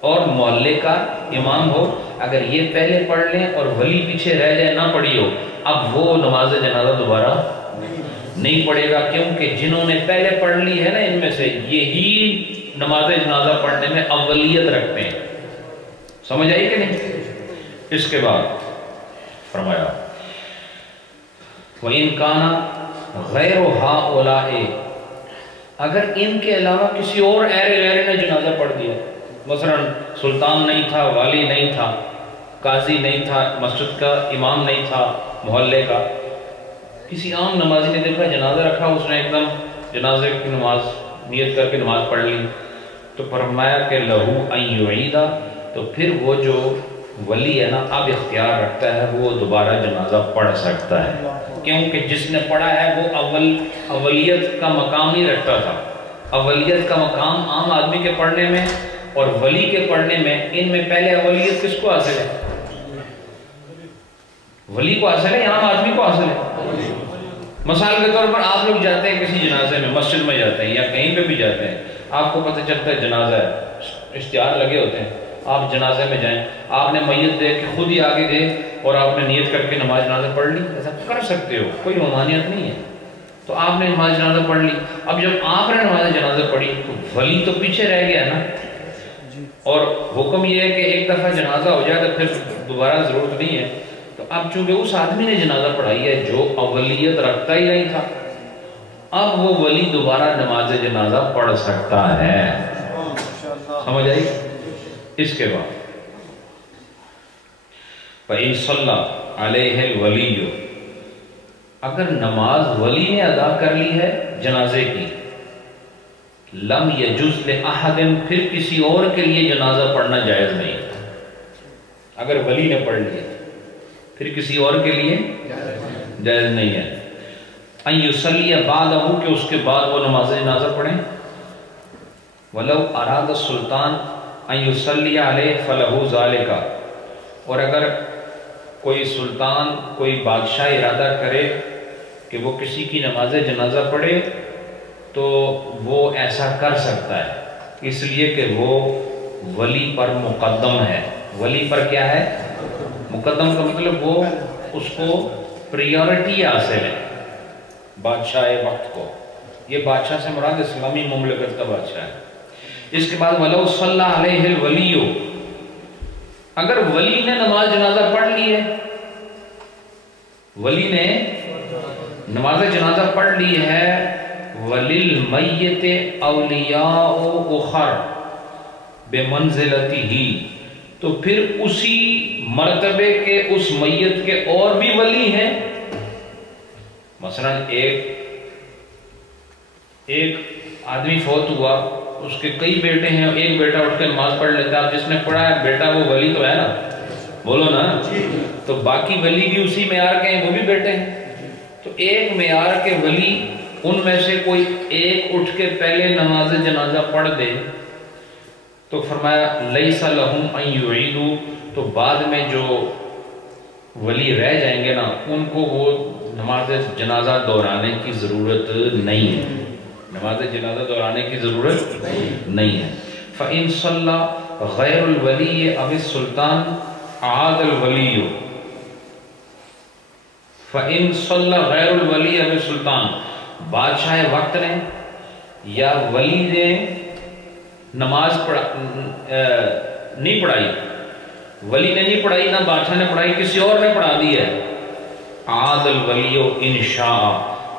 اور محلے کا امام ہو۔ اگر یہ پہلے پڑھ لیں اور ولی پیچھے رہ جائے، نہ پڑھی ہو، اب وہ نماز جنازہ دوبارہ نہیں پڑھے گا، کیونکہ جنہوں نے پہلے پڑھ لی ہے نا ان میں سے، یہی نماز جنازہ پڑھنے میں اولیت رکھتے ہیں۔ سمجھ آئی کہ نہیں؟ اس کے بعد فرمایا وَإِن كَانَ غَيْرُ هَؤُلَاءِ، اگر ان کے علاوہ کسی اور غیر نے جنازہ پڑھ دیا، مثلا سلطان نہیں تھا، والی نہیں تھا، قاضی نہیں تھا، مسجد کا امام نہیں تھا، محلے کا، کسی عام نمازی نے دیکھا جنازہ رکھا، اس نے ایک دم جنازے کی نماز نیت کر کے نماز پڑھ لی، تو فرمایا کہ لہو ان یعیدہ، تو پھر وہ جو ولی ہے نا اب اختیار رکھتا ہے، وہ دوبارہ جنازہ پڑھ سکتا ہے، کیونکہ جس نے پڑھا ہے وہ اولیت کا مقام نہیں رکھتا تھا۔ اولیت کا مقام عام آدمی کے پڑھنے میں اور ولی کے پڑھنے میں، ان میں پہلے اولیت کس کو حاصل ہے؟ ولی کو حاصل ہے یا عام آدمی کو حاصل ہے؟ مثال کے طور پر آپ لوگ جاتے ہیں کسی جنازے میں، مسجد میں جاتے ہیں یا کہیں پہ بھی جاتے ہیں، آپ کو پتہ چلتا ہے جنازہ ہے، اشتہار لگے ہوتے ہیں، آپ جنازے میں جائیں، آپ نے میت دیکھ کے خود ہی آگے گئے اور آپ نے نیت کر کے نماز جنازہ پڑھ لی، ایسا کر سکتے ہو، کوئی ممانعت نہیں ہے، تو آپ نے نماز جنازہ پڑھ لی۔ اب جب آپ نے نماز جنازہ پڑھی تو ولی تو پیچھے رہ گیا نا، اور حکم یہ ہے کہ ایک دفعہ جنازہ ہو جائے تو پھر دوبارہ ضرورت نہیں ہے، تو اب چونکہ اس آدمی نے جنازہ پڑھائی ہے جو اولیت رکھتا ہی نہیں تھا، اب وہ ولی دوبارہ نماز جنازہ پڑھ سکتا ہے۔ سمجھ آئی؟ اس کے بعد فَإِن صَلَّى عَلَيْهِ الْوَلِيُّ، اگر نماز ولی نے ادا کر لی ہے جنازے کی، لم یجوز لأحد، پھر کسی اور کے لیے جنازہ پڑھنا جائز نہیں۔ اگر ولی نے پڑھ لیا پھر کسی اور کے لیے جائز نہیں ہے۔ ان یصلی بعدہ، کہ اس کے بعد وہ نماز جنازہ پڑھیں۔ ولو اراد السلطان ان یصلی علیہ فلہ ذالک، اور اگر کوئی سلطان، کوئی بادشاہ ارادہ کرے کہ وہ کسی کی نماز جنازہ پڑھے تو وہ ایسا کر سکتا ہے، اس لیے کہ وہ ولی پر مقدم ہے. ولی پر کیا ہے؟ مقدم کا مطلب وہ اس کو پریورٹی حاصل ہے بادشاہ وقت کو. یہ بادشاہ سے مراد اسلامی مملکت کا بادشاہ ہے. اس کے بعد وَلَوْ صَلَّى عَلَيْهِ الْوَلِيُّ، اگر ولی نے نماز جنازہ پڑھ لی ہے، ولی نے نماز جنازہ پڑھ لی ہے، وَلِلْمَيِّتِ أَوْلِيَاءُ أُخَرَ بِمَنْزِلَتِهِ، تو پھر اسی مرتبے کے اس میت کے اور بھی ولی ہیں. مثلا ایک آدمی فوت ہوا، اس کے کئی بیٹے ہیں، ایک بیٹا اٹھ کے نماز پڑھ لیتا ہے. اب جس نے پڑھا ہے بیٹا وہ ولی تو ہے نا، بولو نا. تو باقی ولی بھی اسی معیار کے ہیں، وہ بھی بیٹے ہیں. تو ایک معیار کے ولی ان میں سے کوئی ایک اٹھ کے پہلے نماز جنازہ پڑھ دے تو فرمایا لیس لہم ان یعیدوا، تو بعد میں جو ولی رہ جائیں گے نا ان کو وہ نماز جنازہ دہرانے کی ضرورت نہیں ہے. نماز جنازہ دہرانے کی ضرورت نہیں ہے. فَإِن صَلَّى غَيْرُ الْوَلِيِّ أَوِ السُّلْطَانِ عَادَ الْوَلِيُّ. فَإِن صَلَّى غَيْرُ الْوَلِيِّ أَوِ السُّلْطَانِ، بادشاہ وقت نے یا ولی نے نماز نہیں پڑھائی، ولی نے نہیں پڑھائی، نہ بادشاہ نے پڑھائی، کسی اور نے پڑھا دی ہے، عاد الولی ان شاء،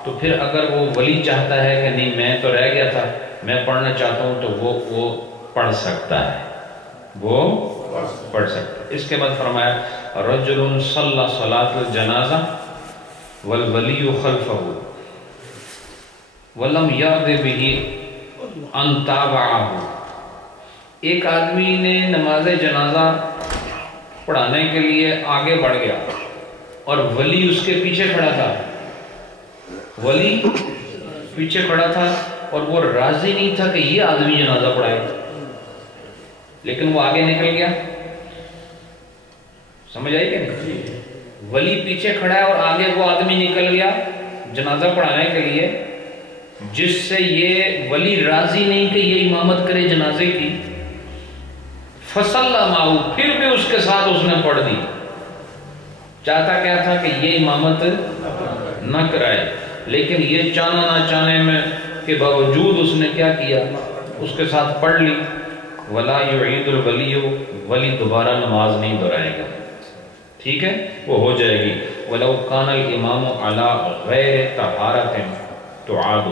تو پھر اگر وہ ولی چاہتا ہے کہ نہیں میں تو رہ گیا تھا میں پڑھنا چاہتا ہوں، تو وہ پڑھ سکتا ہے، وہ پڑھ سکتا ہے. اس کے بعد فرمایا رجل صلی صلاۃ الجنازہ والولی خلفہ ولم یرد بہ ان تابعہ. ایک آدمی نے نماز جنازہ پڑھانے کے لیے آگے بڑھ گیا اور ولی اس کے پیچھے کھڑا تھا، ولی پیچھے کھڑا تھا اور وہ راضی نہیں تھا کہ یہ آدمی جنازہ پڑھائے، لیکن وہ آگے نکل گیا. سمجھ آئی کہ نہیں؟ ولی پیچھے کھڑا ہے اور آگے وہ آدمی نکل گیا جنازہ پڑھانے کے لیے، جس سے یہ ولی راضی نہیں کہ یہ امامت کرے جنازے کی. فصلی معہ، پھر بھی اس کے ساتھ اس نے پڑھ دی. چاہتا کیا تھا کہ یہ امامت نہ کرائے، لیکن یہ چانا نہ چانے میں کے باوجود اس نے کیا کیا، اس کے ساتھ پڑھ لی. ولا یعید الولی، ولی دوبارہ نماز نہیں دہرائے گا، ٹھیک ہے، وہ ہو جائے گی. ولو کان الامام علی غیر طہارۃ تعاد،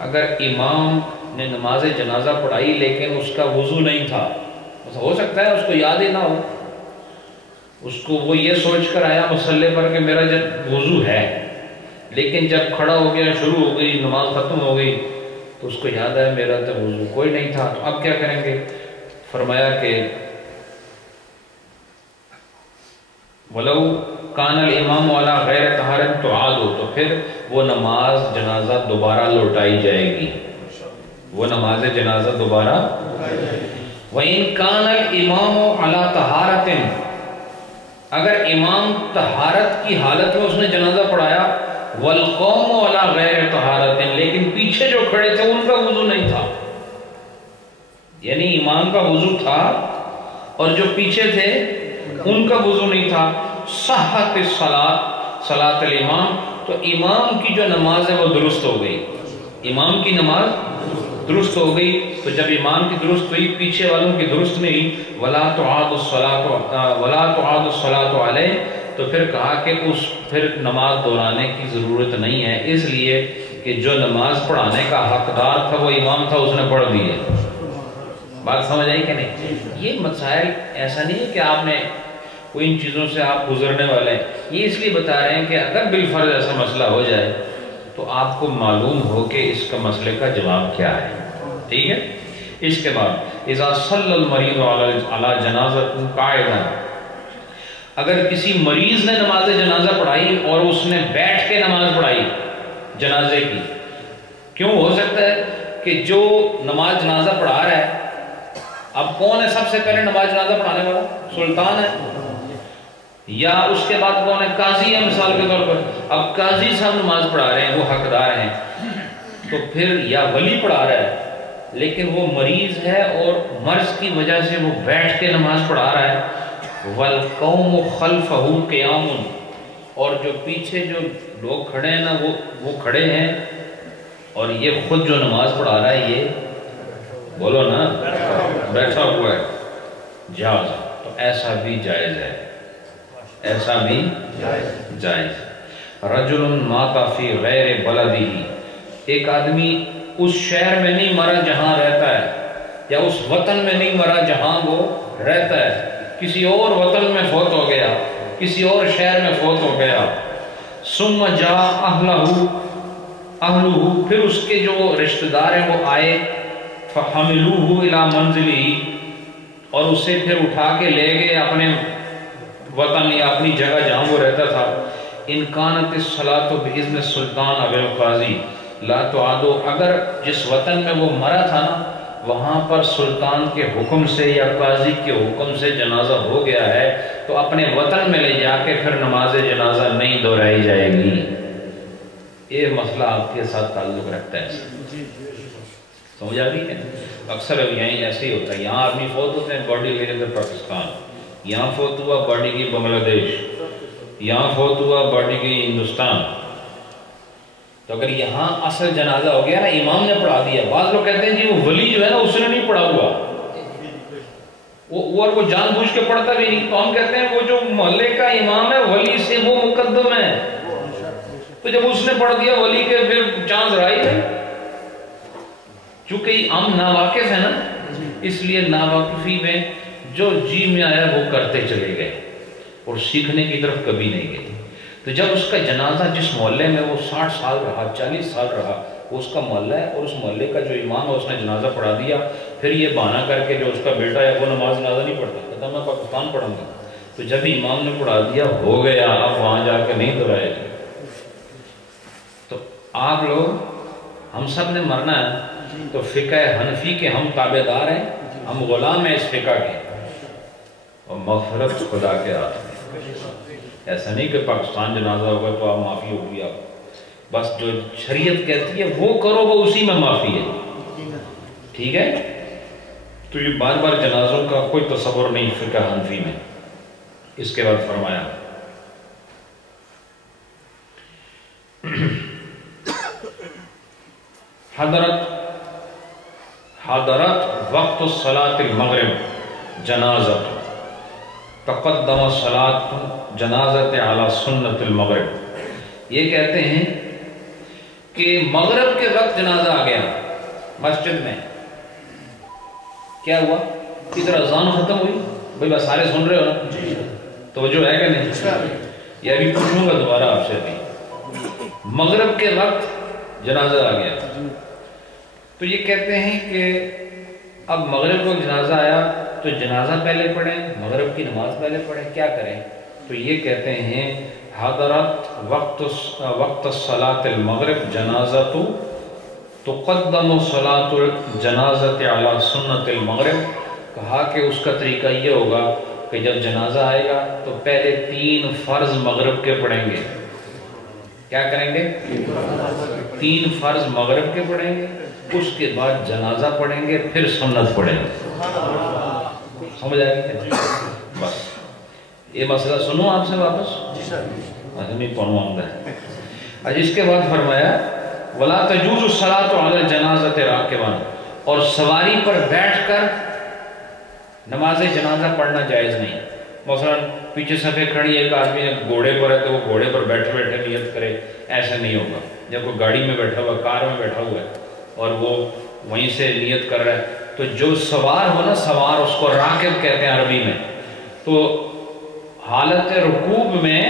اگر امام نے نماز جنازہ پڑھائی لیکن اس کا وضو نہیں تھا، ہو سکتا ہے اس کو یاد ہی نہ ہو، اس کو وہ یہ سوچ کر آیا مصلی پر کہ میرا جب وضو ہے، لیکن جب کھڑا ہو گیا شروع ہو گئی نماز ختم ہو گئی تو اس کو یاد آیا میرا تو وضو کوئی نہیں تھا، تو اب کیا کریں گے؟ فرمایا کہ وَلَوْ كَانَ الْإِمَامُ عَلَى غَيْرِ طَهَارَةٍ تُعَادُ، تو پھر وہ نماز جنازہ دوبارہ لوٹائی جائے گی، وہ نماز جنازہ دوبارہ. وَإِن كَانَ الْإِمَامُ عَلَى طَهَارَةٍ، اگر امام طہارت کی حالت میں اس نے جنازہ پڑھایا، وَالْقَوْمُ عَلَى غَيْرِ طَهَارَةٍ، لیکن پیچھے جو کھڑے تھے ان کا وضو نہیں تھا، یعنی امام کا وضو تھا اور جو پیچھے تھے ان کا وضو نہیں تھا. صحت الصلاۃ، صلاۃ الامام، تو امام کی جو نماز ہے وہ درست ہو گئی، امام کی نماز درست ہو گئی. تو جب امام کی درست ہوئی پیچھے والوں کی درست نہیں، ولا تعاد الصلاۃ علیہ، تو پھر کہا کہ اس پھر نماز دہرانے کی ضرورت نہیں ہے، اس لیے کہ جو نماز پڑھانے کا حقدار تھا وہ امام تھا، اس نے پڑھ دی ہے. بات سمجھ آئی کہ نہیں؟ یہ مسائل ایسا نہیں ہے کہ آپ نے کوئی ان چیزوں سے آپ گزرنے والے ہیں، یہ اس لیے بتا رہے ہیں کہ اگر بالفرض ایسا مسئلہ ہو جائے تو آپ کو معلوم ہو کہ اس کا مسئلے کا جواب کیا ہے، ٹھیک ہے. اس کے بعد اذا صلی المریض علی جنازۃ قاعدا، اگر کسی مریض نے نماز جنازہ پڑھائی اور اس نے بیٹھ کے نماز پڑھائی جنازے کی، کیوں ہو سکتا ہے کہ جو نماز جنازہ پڑھا رہا ہے، اب کون ہے سب سے پہلے نماز جنازہ پڑھانے والا؟ سلطان ہے، یا اس کے بعد کون ہے؟ قاضی ہے مثال کے طور پر. اب قاضی صاحب نماز پڑھا رہے ہیں، وہ حقدار ہیں، تو پھر یا ولی پڑھا رہا ہے لیکن وہ مریض ہے اور مرض کی وجہ سے وہ بیٹھ کے نماز پڑھا رہا ہے. وَالْقَوْمُ خَلْفَهُ قِيَامٌ، اور جو پیچھے جو لوگ کھڑے ہیں نا وہ کھڑے ہیں، اور یہ خود جو نماز پڑھا رہا ہے یہ بولو نا بیٹھا ہوا ہے. جاز، تو ایسا بھی جائز ہے، ایسا بھی جائز. رجل مات فی غیر بلدہ، ایک آدمی اس شہر میں نہیں مرا جہاں رہتا ہے، یا اس وطن میں نہیں مرا جہاں وہ رہتا ہے، کسی اور وطن میں فوت ہو گیا، کسی اور شہر میں فوت ہو گیا. ثم جاء اہلہ، پھر اس کے جو رشتہ دار ہیں وہ آئے، فحملوہ الی منزلہ، اور اسے پھر اٹھا کے لے گئے اپنے وطن یا اپنی جگہ جہاں وہ رہتا تھا. ان کانت الصلاۃ باذن السلطان او القاضی لا تعاد، اگر جس وطن میں وہ مرا تھا نا وہاں پر سلطان کے حکم سے یا قاضی کے حکم سے جنازہ ہو گیا ہے تو اپنے وطن میں لے جا کے پھر نماز جنازہ نہیں دہرائی جائے گی. یہ مسئلہ آپ کے ساتھ تعلق رکھتا ہے، سمجھ آ رہی ہے؟ اکثر یہیں ایسے ہی ہوتا ہے، یہاں آدمی فوت ہوتے ہیں باڈی لے جاتے پاکستان، یہاں فوت ہوا باڈی کی بنگلہ دیش، یہاں فوت ہوا باڈی کی ہندوستان. تو اگر یہاں اصل جنازہ ہو گیا نا، امام نے پڑھا دیا. بعض لوگ کہتے ہیں جی وہ ولی جو ہے نا اس نے نہیں پڑھا ہوا، اور وہ جان بوجھ کے پڑھتا بھی نہیں. تو ہم کہتے ہیں وہ جو محلے کا امام ہے ولی سے وہ مقدم ہے. تو جب اس نے پڑھ دیا ولی کے پھر چانس رہا ہی نہیں. چونکہ ہم ناواقف ہیں نا، اس لیے ناواقفی میں جو جی میں آیا وہ کرتے چلے گئے اور سیکھنے کی طرف کبھی نہیں گئے. تو جب اس کا جنازہ جس محلے میں وہ 60 سال رہا، 40 سال رہا، وہ اس کا محلہ ہے اور اس محلے کا جو امام ہے اس نے جنازہ پڑھا دیا، پھر یہ بہانہ کر کے جو اس کا بیٹا ہے وہ نماز جنازہ نہیں پڑھتا، کہتا میں پاکستان پڑھوں گا. تو جب امام نے پڑھا دیا ہو گیا، اب وہاں جا کے نہیں دہرائے. تو آپ لوگ ہم سب نے مرنا ہے، تو فقہ حنفی کے ہم تابع دار ہیں، ہم غلام ہیں اس فقہ کے، اور مغفرت خدا کے ہاتھ میں. ایسا نہیں کہ پاکستان جنازہ ہوگا تو آپ معافی ہوگی. آپ بس جو شریعت کہتی ہے وہ کرو، وہ اسی میں معافی ہے. ٹھیک ہے؟ تو یہ بار بار جنازوں کا کوئی تصور نہیں فقہ حنفی میں. اس کے بعد فرمایا حضرت وقت الصلاۃ المغرب جنازہ تقدم صلاۃ جنازت علی سنت المغرب. یہ کہتے ہیں کہ مغرب کے وقت جنازہ آ گیا مسجد میں، کیا ہوا؟ ادھر اذان ختم ہوئی، بھائی بس سارے سن رہے ہو نا، توجہ ہے کہ نہیں؟ یہ ابھی پوچھوں گا دوبارہ آپ سے. ابھی مغرب کے وقت جنازہ آ گیا، تو یہ کہتے ہیں کہ اب مغرب کو جنازہ آیا تو جنازہ پہلے پڑھیں، مغرب کی نماز پہلے پڑھیں، کیا کریں؟ تو یہ کہتے ہیں حضرت وقت الصلاۃ المغرب جنازۃ تقدم صلاۃ الجنازۃ علی سنت المغرب. کہا کہ اس کا طریقہ یہ ہوگا کہ جب جنازہ آئے گا تو پہلے 3 فرض مغرب کے پڑھیں گے. کیا کریں گے؟ 3 فرض مغرب کے پڑھیں گے، اس کے بعد جنازہ پڑھیں گے، پھر سنت پڑھیں گے. سمجھ آئے گی؟ بس یہ مسئلہ سنو آپ سے واپس. نہیں پڑھوں آمدہ ہے. اس کے بعد فرمایا وَلَا تَجُوزُ الصَّلَاةُ عَلَى الْجَنَازَةِ رَاكِبًا، اور سواری پر بیٹھ کر نماز جنازہ پڑھنا جائز نہیں. مثلا پیچھے صفحے کھڑی ایک آدمی گھوڑے پر ہے تو وہ گھوڑے پر بیٹھے بیٹھے نیت کرے، ایسا نہیں ہوگا. جب کوئی گاڑی میں بیٹھا ہوا، کار میں بیٹھا ہوا ہے اور وہ وہیں سے نیت کر رہا ہے، تو جو سوار ہو نا، سوار اس کو راکب کہتے ہیں عربی میں، تو حالت رکوب میں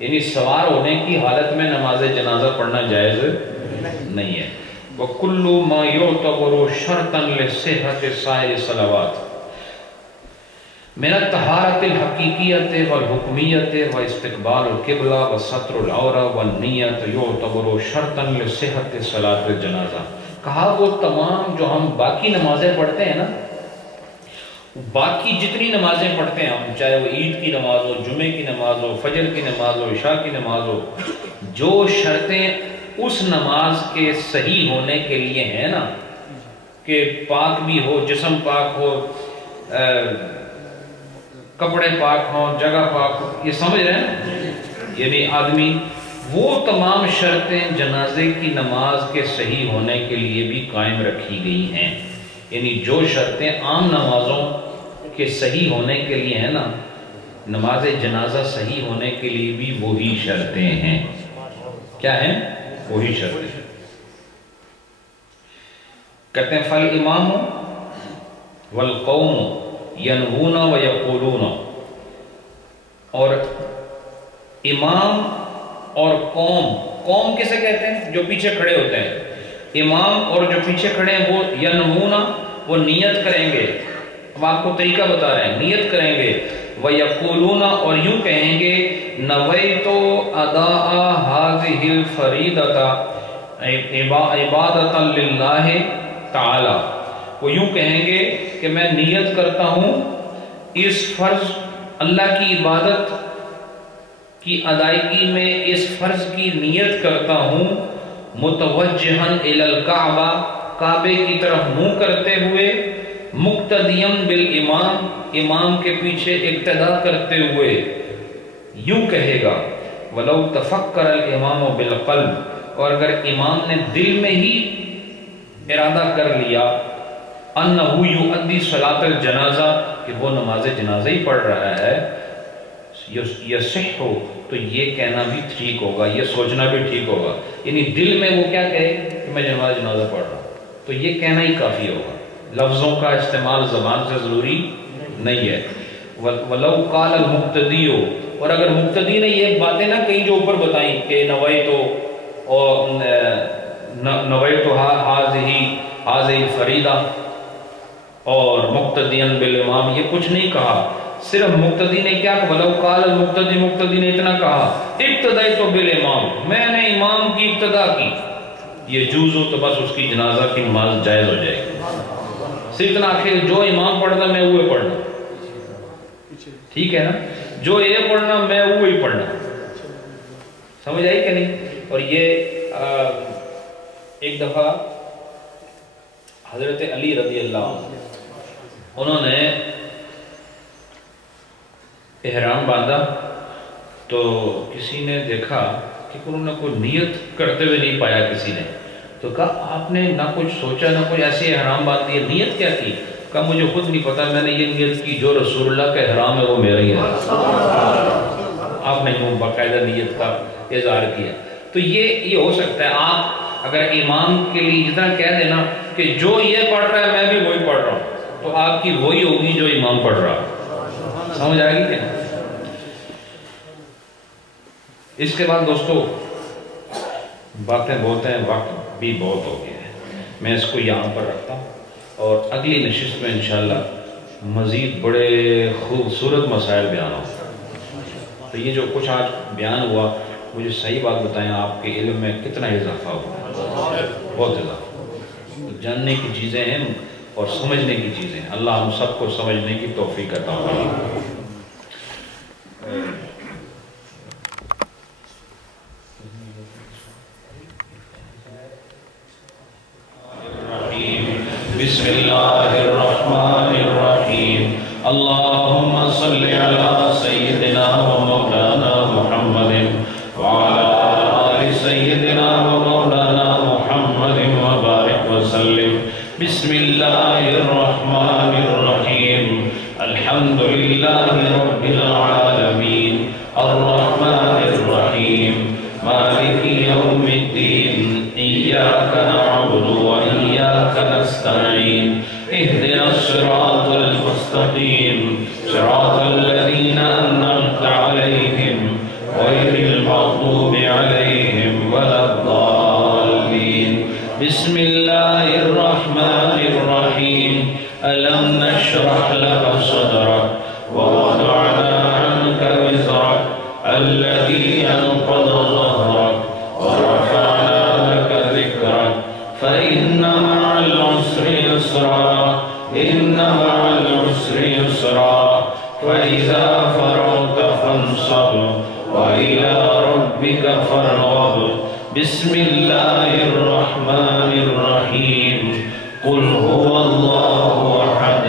یعنی سوار ہونے کی حالت میں نماز جنازہ پڑھنا جائز نہیں ہے. وَكُلُّ مَا يُعْتَبَرُ شَرْطًا لِصِحَّةِ سَائِرِ الصَّلَوَاتِ مِنَ الطَّهَارَةِ الْحَقِيقِيَّةِ وَالْحُكْمِيَّةِ وَاسْتِقْبَالُ الْقِبْلَةِ وَسَتْرُ الْعَوْرَةِ وَالنِّيَّةِ يُعْتَبَرُ شَرْطًا لِصِحَّةِ صَلَاةِ الْجَنَازَةِ. کہا وہ تمام جو ہم باقی نمازیں پڑھتے ہیں نا، باقی جتنی نمازیں پڑھتے ہیں ہم، چاہے وہ عید کی نماز ہو، جمعے کی نماز ہو، فجر کی نماز ہو، عشاء کی نماز ہو، جو شرطیں اس نماز کے صحیح ہونے کے لیے ہیں نا، کہ پاک بھی ہو، جسم پاک ہو، کپڑے پاک ہوں، جگہ پاک ہو، یہ سمجھ رہے ہیں؟ یعنی آدمی وہ تمام شرطیں جنازے کی نماز کے صحیح ہونے کے لیے بھی قائم رکھی گئی ہیں. یعنی جو شرطیں عام نمازوں کے صحیح ہونے کے لیے ہیں نا، نماز جنازہ صحیح ہونے کے لیے بھی وہی شرطیں ہیں. کیا ہیں؟ وہی شرطیں ہیں. کہتے ہیں فالامام والقوم ینوون ویقولون، اور امام اور قوم کسے کہتے ہیں؟ جو پیچھے کھڑے ہوتے ہیں. امام اور جو پیچھے کھڑے ہیں وہ ینوون، وہ نیت کریں گے. اب آپ کو طریقہ بتا رہے ہیں، نیت کریں گے. ویقولون، اور یوں کہیں گے نویت اداء هذه الفریضۃ عبادۃ للہ تعالی. وہ یوں کہیں گے کہ میں نیت کرتا ہوں اس فرض، اللہ کی عبادت کی ادائیگی میں اس فرض کی نیت کرتا ہوں متوجہن الی الکعبہ، کعبے کی طرف منہ کرتے ہوئے، مقتدیم بالامام، امام کے پیچھے اقتدا کرتے ہوئے. یوں کہے گا ولو تفکر الامام بالقلب، اور اگر امام نے دل میں ہی ارادہ کر لیا انہو یؤدی صلاۃ الجنازہ، کہ وہ نماز جنازہ ہی پڑھ رہا ہے، یصح، تو یہ کہنا بھی ٹھیک ہوگا، یہ سوچنا بھی ٹھیک ہوگا. یعنی دل میں وہ کیا کہے کہ میں نماز جنازہ پڑھ رہا ہوں، تو یہ کہنا ہی کافی ہوگا. لفظوں کا استعمال زبان سے ضروری نہیں ہے. ولو قال المقتدی، اور اگر مقتدی نے یہ باتیں نہ کہیں جو اوپر بتائیں کہ نویت هذه الفریضہ اور مقتدین بالامام، یہ کچھ نہیں کہا. صرف مقتدی نے کیا کہا؟ ولو قال المقتدی، مقتدی نے اتنا کہا ابتدیت بالامام، میں نے امام کی ابتدا کی، یہ جوزو، تو بس اس کی جنازہ کی نماز جائز ہو جائے گی. صرف اتنا آخر جو امام پڑھنا میں وہی پڑھنا، ٹھیک ہے نا؟ جو یہ پڑھنا میں وہی پڑھنا. سمجھ آئی کہ نہیں؟ اور یہ ایک دفعہ حضرت علی رضی اللہ عنہ، انہوں نے احرام باندھا تو کسی نے دیکھا کہ انہوں نے کوئی نیت کرتے ہوئے نہیں پایا کسی نے، تو کہا آپ نے نہ کچھ سوچا نہ کچھ، ایسے احرام باندھ دیا، نیت کیا کی؟ کہا مجھے خود نہیں پتا، میں نے یہ نیت کی جو رسول اللہ کا احرام ہے وہ میرا ہی ہے. آپ نے وہ باقاعدہ نیت کا اظہار کیا. تو یہ ہو سکتا ہے آپ اگر امام کے لیے جتنا کہہ دینا کہ جو یہ پڑھ رہا ہے میں بھی وہی پڑھ رہا ہوں، تو آپ کی وہی ہوگی جو امام پڑھ رہا ہے. سمجھ آئے گی کیا؟ اس کے بعد دوستو باتیں بولتے ہیں، وقت بھی بہت ہو گیا ہے، میں اس کو یہاں پر رکھتا ہوں اور اگلی نشست میں انشاءاللہ مزید بڑے خوبصورت مسائل بیان ہوں. تو یہ جو کچھ آج بیان ہوا، مجھے صحیح بات بتائیں، آپ کے علم میں کتنا اضافہ ہوا؟ بہت اضافہ. جاننے کی چیزیں ہیں اور سمجھنے کی چیزیں. اللہ ہم سب کو سمجھنے کی توفیق عطا فرمائے. بسم اللہ الرحمن الرحیم. اللہم صلی علی سیدنا و مولانا محمد وعلی آل سیدنا و مولانا محمد وبارک وسلم. بسم اللہ الرحمن الرحیم. الحمدللہ رب العالمین الرحمن الرحیم مالک یوم الدین. ایاک نعبد و ایاک نستعین. اهدنا الصراط المستقیم صراط الذین انعمت علیہم غیر المغضوب علیہم ولا الضالین. بسم اللہ الرحمن الرحیم. ألم نشرح لك صدرك ووضعنا عنك وزرك الذي أنقض ظهرك ورفعنا لك ذكرك فإن مع العسر يسرا إن مع العسر يسرا فإذا فرغت فانصب وإلى ربك فارغب. بسم الله الرحمن الرحيم. قل هو الله أحد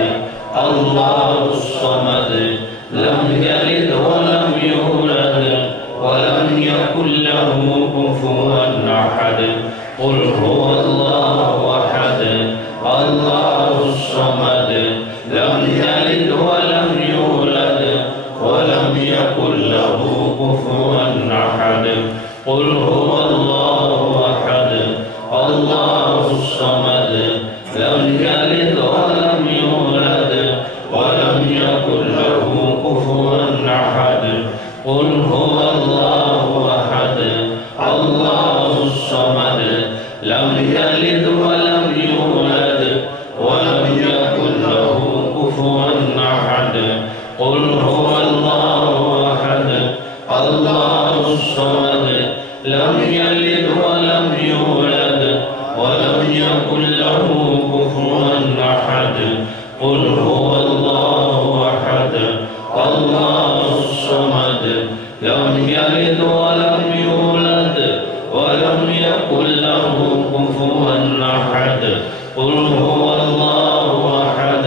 الله الصمد لم يلد ولم يولد ولم يكن له كفوا أحد قل هو الله أحد الله الصمد لم يلد ولم يولد ولم يكن له كفوا أحد قل هو الله أحد الله الصمد لم يلد ولم يولد ولم يكن له كفوا أحد قل هو الله أحد الله الصمد لم يلد ولم يولد ولم يكن له كفوا أحد قل هو الله أحد الله الصمد لم يلد ولم يولد ولم يكن له كفوا أحد قل هو الله أحد الله الصمد لم يلد ولم يولد ولم يكن له كفوا أحد قل هو الله أحد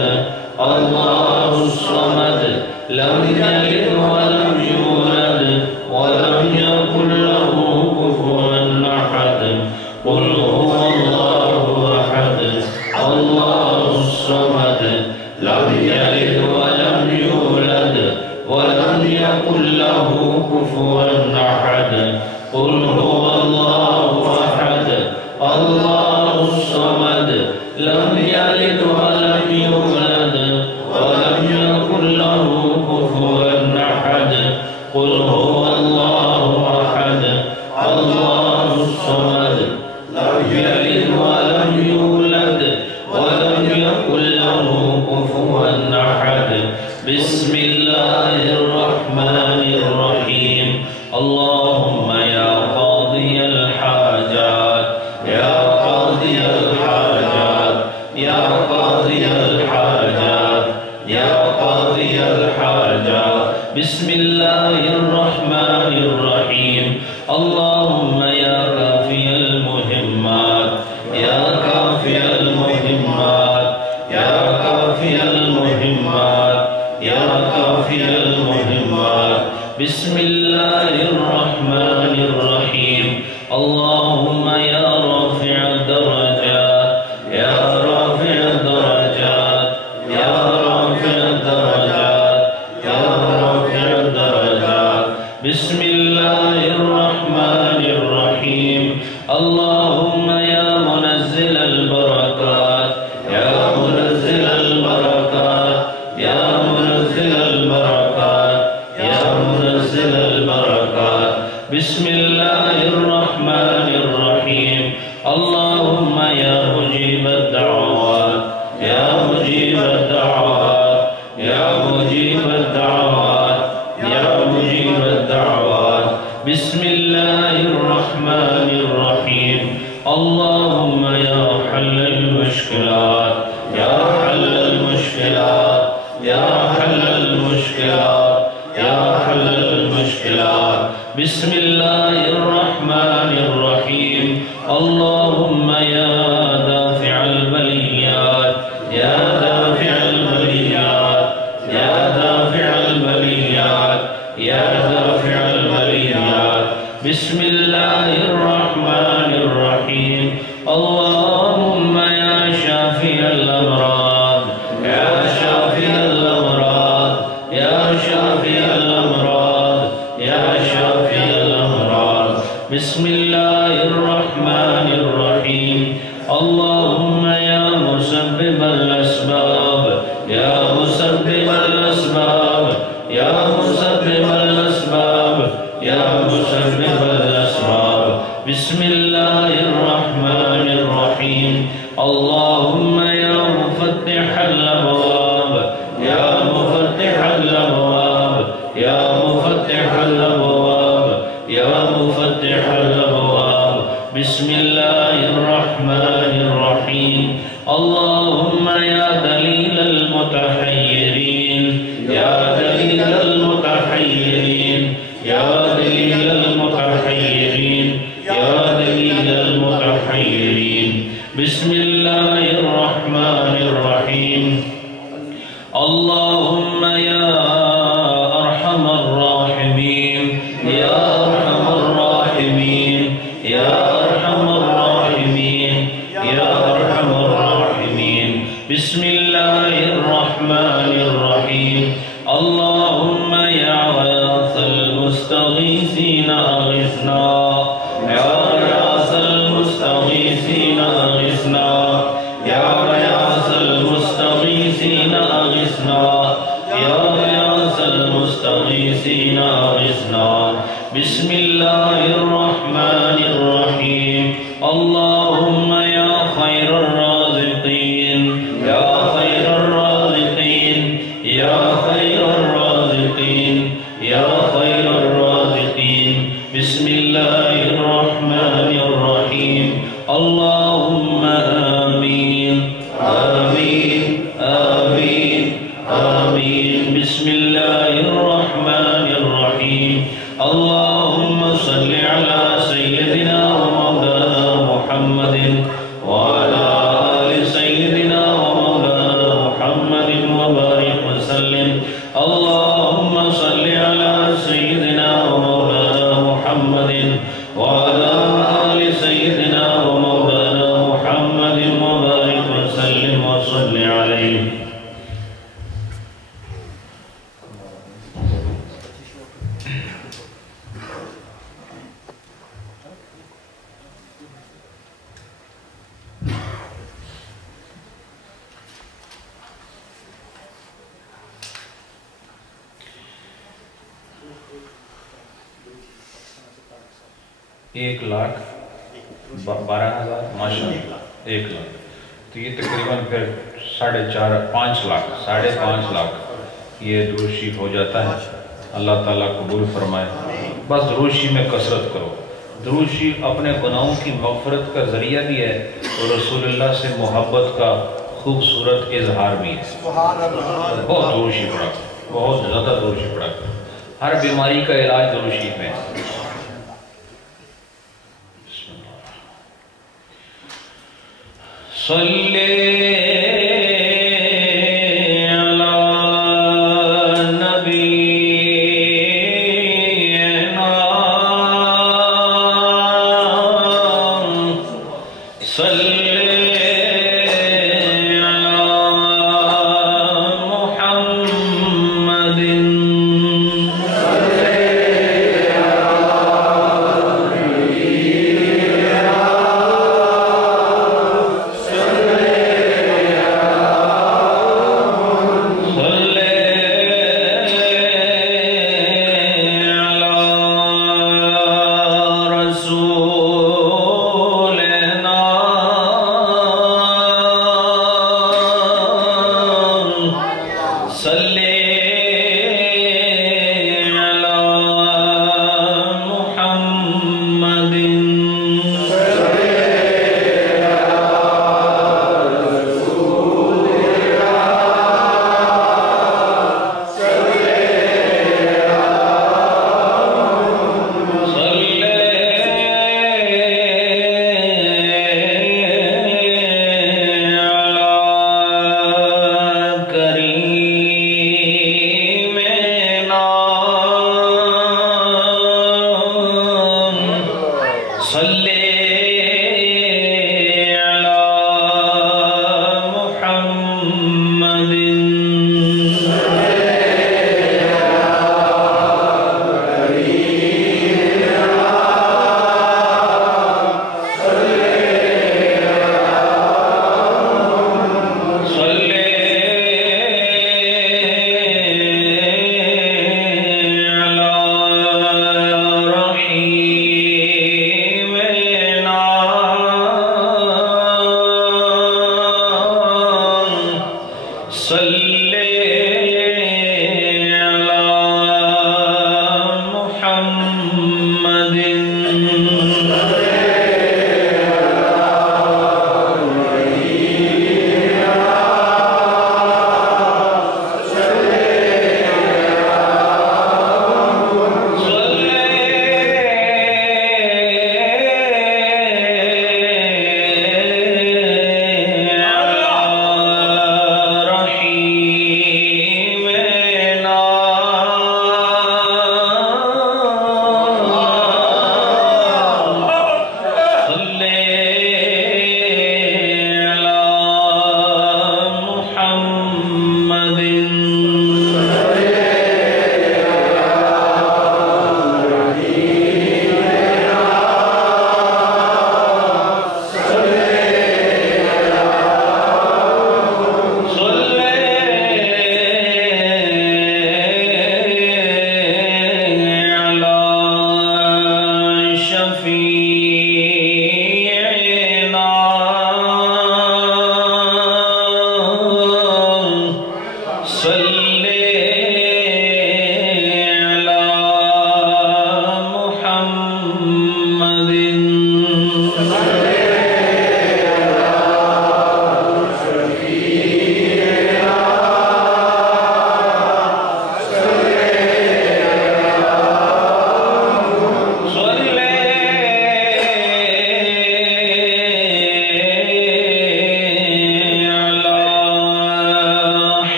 الله الصمد لم يلد ولم يولد ولم يكن له كفوا أحد قل هو الله أحد الله الصمد لم يلد ولم يولد ولم يكن له كفوا أحد قل هو الله أحد الله الصمد لم يلد ولم يولد ولم يكن له كفوا أحد قل هو الله أحد الله الصمد لم يلد ولم يولد ولم يكن له كفوا أحد بسم الله الرحمن الرحيم اللهم يا قاضي الحاجات يا قاضي الحاجات يا قاضي الحاجات يا قاضي الحاجات بسم الله الرحمن الرحيم اللهم يا كافي المهمات يا كافي المهمات يا كافي المهمات يا كافي المهمات بسم الله الرحمن الرحيم اللهم يا رافع الدرجات يا رافع الدرجات يا رافع الدرجات يا رافع الدرجات بسم الله الرحمن الرحيم اللهم يا منزل البركات يا منزل البركات يا منزل البركات يا منزل البركات بسم الله الرحمن الرحيم اللهم يا مجيب الدعوات يا مجيب الدعوات يا مجيب الدعوات يا مجيب الدعوات بسم الله الرحمن الرحيم اللهم يا حل المشكلات يا حل المشكلات يا حل المشكلات يا حل المشكلات بسم الله الرحمن الرحيم اللهم يا دافع البليات يا دافع البليات يا دافع البليات يا دافع البليات بسم الله الرحمن الرحيم اللهم يا شافي الأمراض يا شافي الأمراض يا شافي الأمراض يا شافي الأمراض بسم الله الرحمن الرحيم اللهم يا مسبب الأسباب يا مسبب الأسباب يا مسبب الأسباب يا مسبب الأسباب بسم الله الرحمن الرحيم اللهم يا مفتح الأبواب يا مفتح الأبواب يا مفتح الأبواب يا مفتح الأبواب بسم الله الرحمن الرحيم اللهم يا دليل المتحيرين يا دليل المتحيرين يا دليل المتحيرين يا دليل المتحيرين بسم الله الرحمن المستغيثين أغثنا يا غياث المستغيثين أغثنا يا غياث المستغيثين أغثنا يا غياث المستغيثين أغثنا بسم الله الرحمن الرحيم اللهم يا خير الرازقين يا خير الرازقين يا خير الرازقين يا خير الرازقين بسم الله الرحمن الرحيم اللهم آمين آمين آمين آمين بسم الله الرحمن الرحيم اللهم صل على سيدنا ومولانا محمد وعلى آل سيدنا ومولانا محمد وبارك وسلم اللهم صل على سيدنا ومولانا محمد وعلى آل سيدنا ومولانا محمد وبارك وسلم وصل عليه ایک لاکھ 12,000 ماشاء اللہ 1 لاکھ تو یہ تقریباً پھر 5.5 لاکھ یہ درود شریف ہو جاتا ہے اللہ تعالیٰ قبول فرمائے بس درود شریف میں کثرت کرو درود شریف اپنے گناہوں کی مغفرت کا ذریعہ بھی ہے اور رسول اللہ سے محبت کا خوبصورت اظہار بھی ہے بہت درود شریف پڑھا بہت زیادہ درود شریف پڑھا ہر بیماری کا علاج درود شریف میں صلی علی نبینا صلی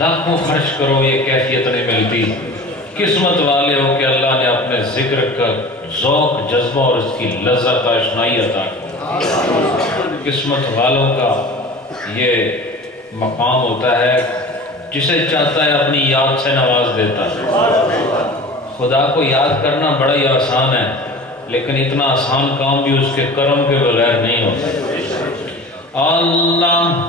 لاکھوں خرچ کرو یہ کیفیت نہیں ملتی. قسمت والے ہو کہ اللہ نے اپنے ذکر کا ذوق جذبہ اور اس کی لذت آشنائی عطا کی. قسمت والوں کا یہ مقام ہوتا ہے جسے چاہتا ہے اپنی یاد سے نواز دیتا ہے. خدا کو یاد کرنا بڑا ہی آسان ہے لیکن اتنا آسان کام بھی اس کے کرم کے بغیر نہیں ہوتا. اللہ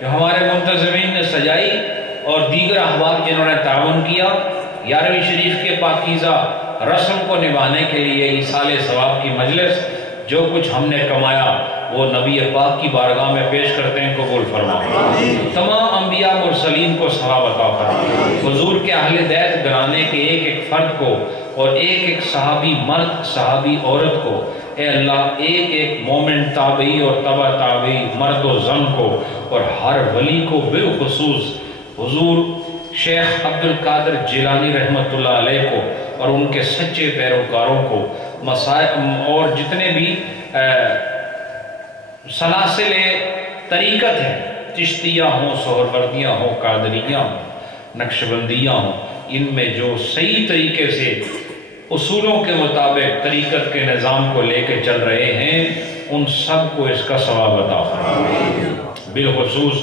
جو ہمارے منتظمین نے سجائی اور دیگر احباب جنہوں نے تعاون کیا 11ویں شریف کے پاکیزہ رسم کو نبھانے کے لیے ایصال ثواب کی مجلس جو کچھ ہم نے کمایا وہ نبی پاک کی بارگاہ میں پیش کرتے ہیں، قبول فرما۔ تمام انبیاء مرسلین کو ثواب عطا فرما۔ حضور کے اہل بیت گھرانے کے ایک ایک فرد کو اور ایک ایک صحابی مرد صحابی عورت کو اے اللہ ایک ایک مومن تابعی اور تبع تابعی مرد و زن کو اور ہر ولی کو بالخصوص حضور شیخ عبد القادر جیلانی رحمۃ اللہ علیہ کو اور ان کے سچے پیروکاروں کو اور جتنے بھی سلاسل طریقت ہیں، چشتیہ ہوں، سہروردیہ ہوں، قادریہ ہوں، نقشبندیہ ہوں، ان میں جو صحیح طریقے سے اصولوں کے مطابق طریقت کے نظام کو لے کے چل رہے ہیں ان سب کو اس کا ثواب عطا فرمائے۔ بالخصوص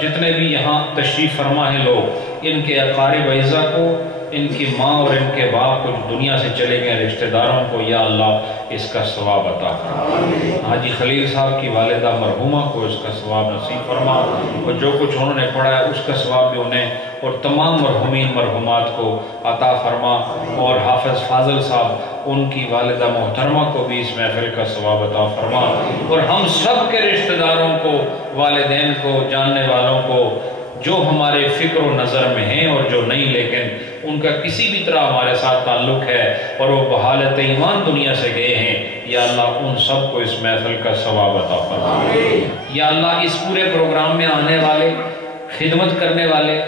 جتنے بھی یہاں تشریف فرما ہیں لوگ، ان کے اقارب اعزا کو، ان کی ماں اور ان کے باپ کو دنیا سے چلے گئے رشتہ داروں کو یا اللہ اس کا ثواب عطا فرما۔ حاجی خلیل صاحب کی والدہ مرحومہ کو اس کا ثواب نصیب فرما اور جو کچھ انہوں نے پڑھا ہے اس کا ثواب بھی انہیں اور تمام مرحومین مرحومات کو عطا فرما، اور حافظ فاضل صاحب ان کی والدہ محترمہ کو بھی اس محفل کا ثواب عطا فرما، اور ہم سب کے رشتہ داروں کو، والدین کو، جاننے والوں کو جو ہمارے فکر و نظر میں ہیں اور جو نہیں لیکن ان کا کسی بھی طرح ہمارے ساتھ تعلق ہے اور وہ بحالت ایمان دنیا سے گئے ہیں، یا اللہ ان سب کو اس محفل کا ثواب عطا فرما۔ یا اللہ اس پورے پروگرام میں آنے والے، خدمت کرنے والے،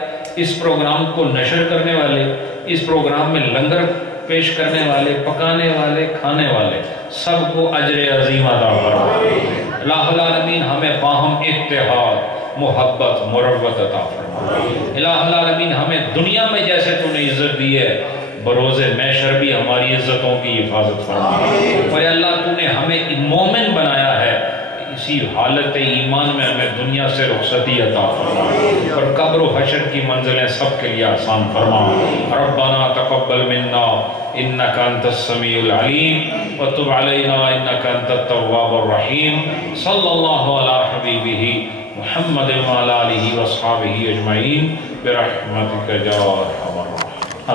اس پروگرام کو نشر کرنے والے، اس پروگرام میں لنگر پیش کرنے والے، پکانے والے، کھانے والے، سب کو اجر عظیم عطا فرما۔ الہ العالمین ہمیں باہم اتحاد، محبت، مروت عطا فرما۔ الہ العالمین ہمیں دنیا میں جیسے تو نے عزت دی ہے بروز محشر بھی ہماری عزتوں کی حفاظت فرما، اور اللہ تو نے ہمیں مومن بنایا ہے، اسی حالت ایمان میں ہمیں دنیا سے رخصتی عطا فرما اور قبر و حشر کی منزلیں سب کے لیے آسان فرما۔ ربنا تقبل منا انك انت السميع العليم وتب علينا انك انت التواب الرحيم صلى الله على حبيبه محمد وعلى آله واصحابه اجمعين برحمتك يا ارحم الراحمين۔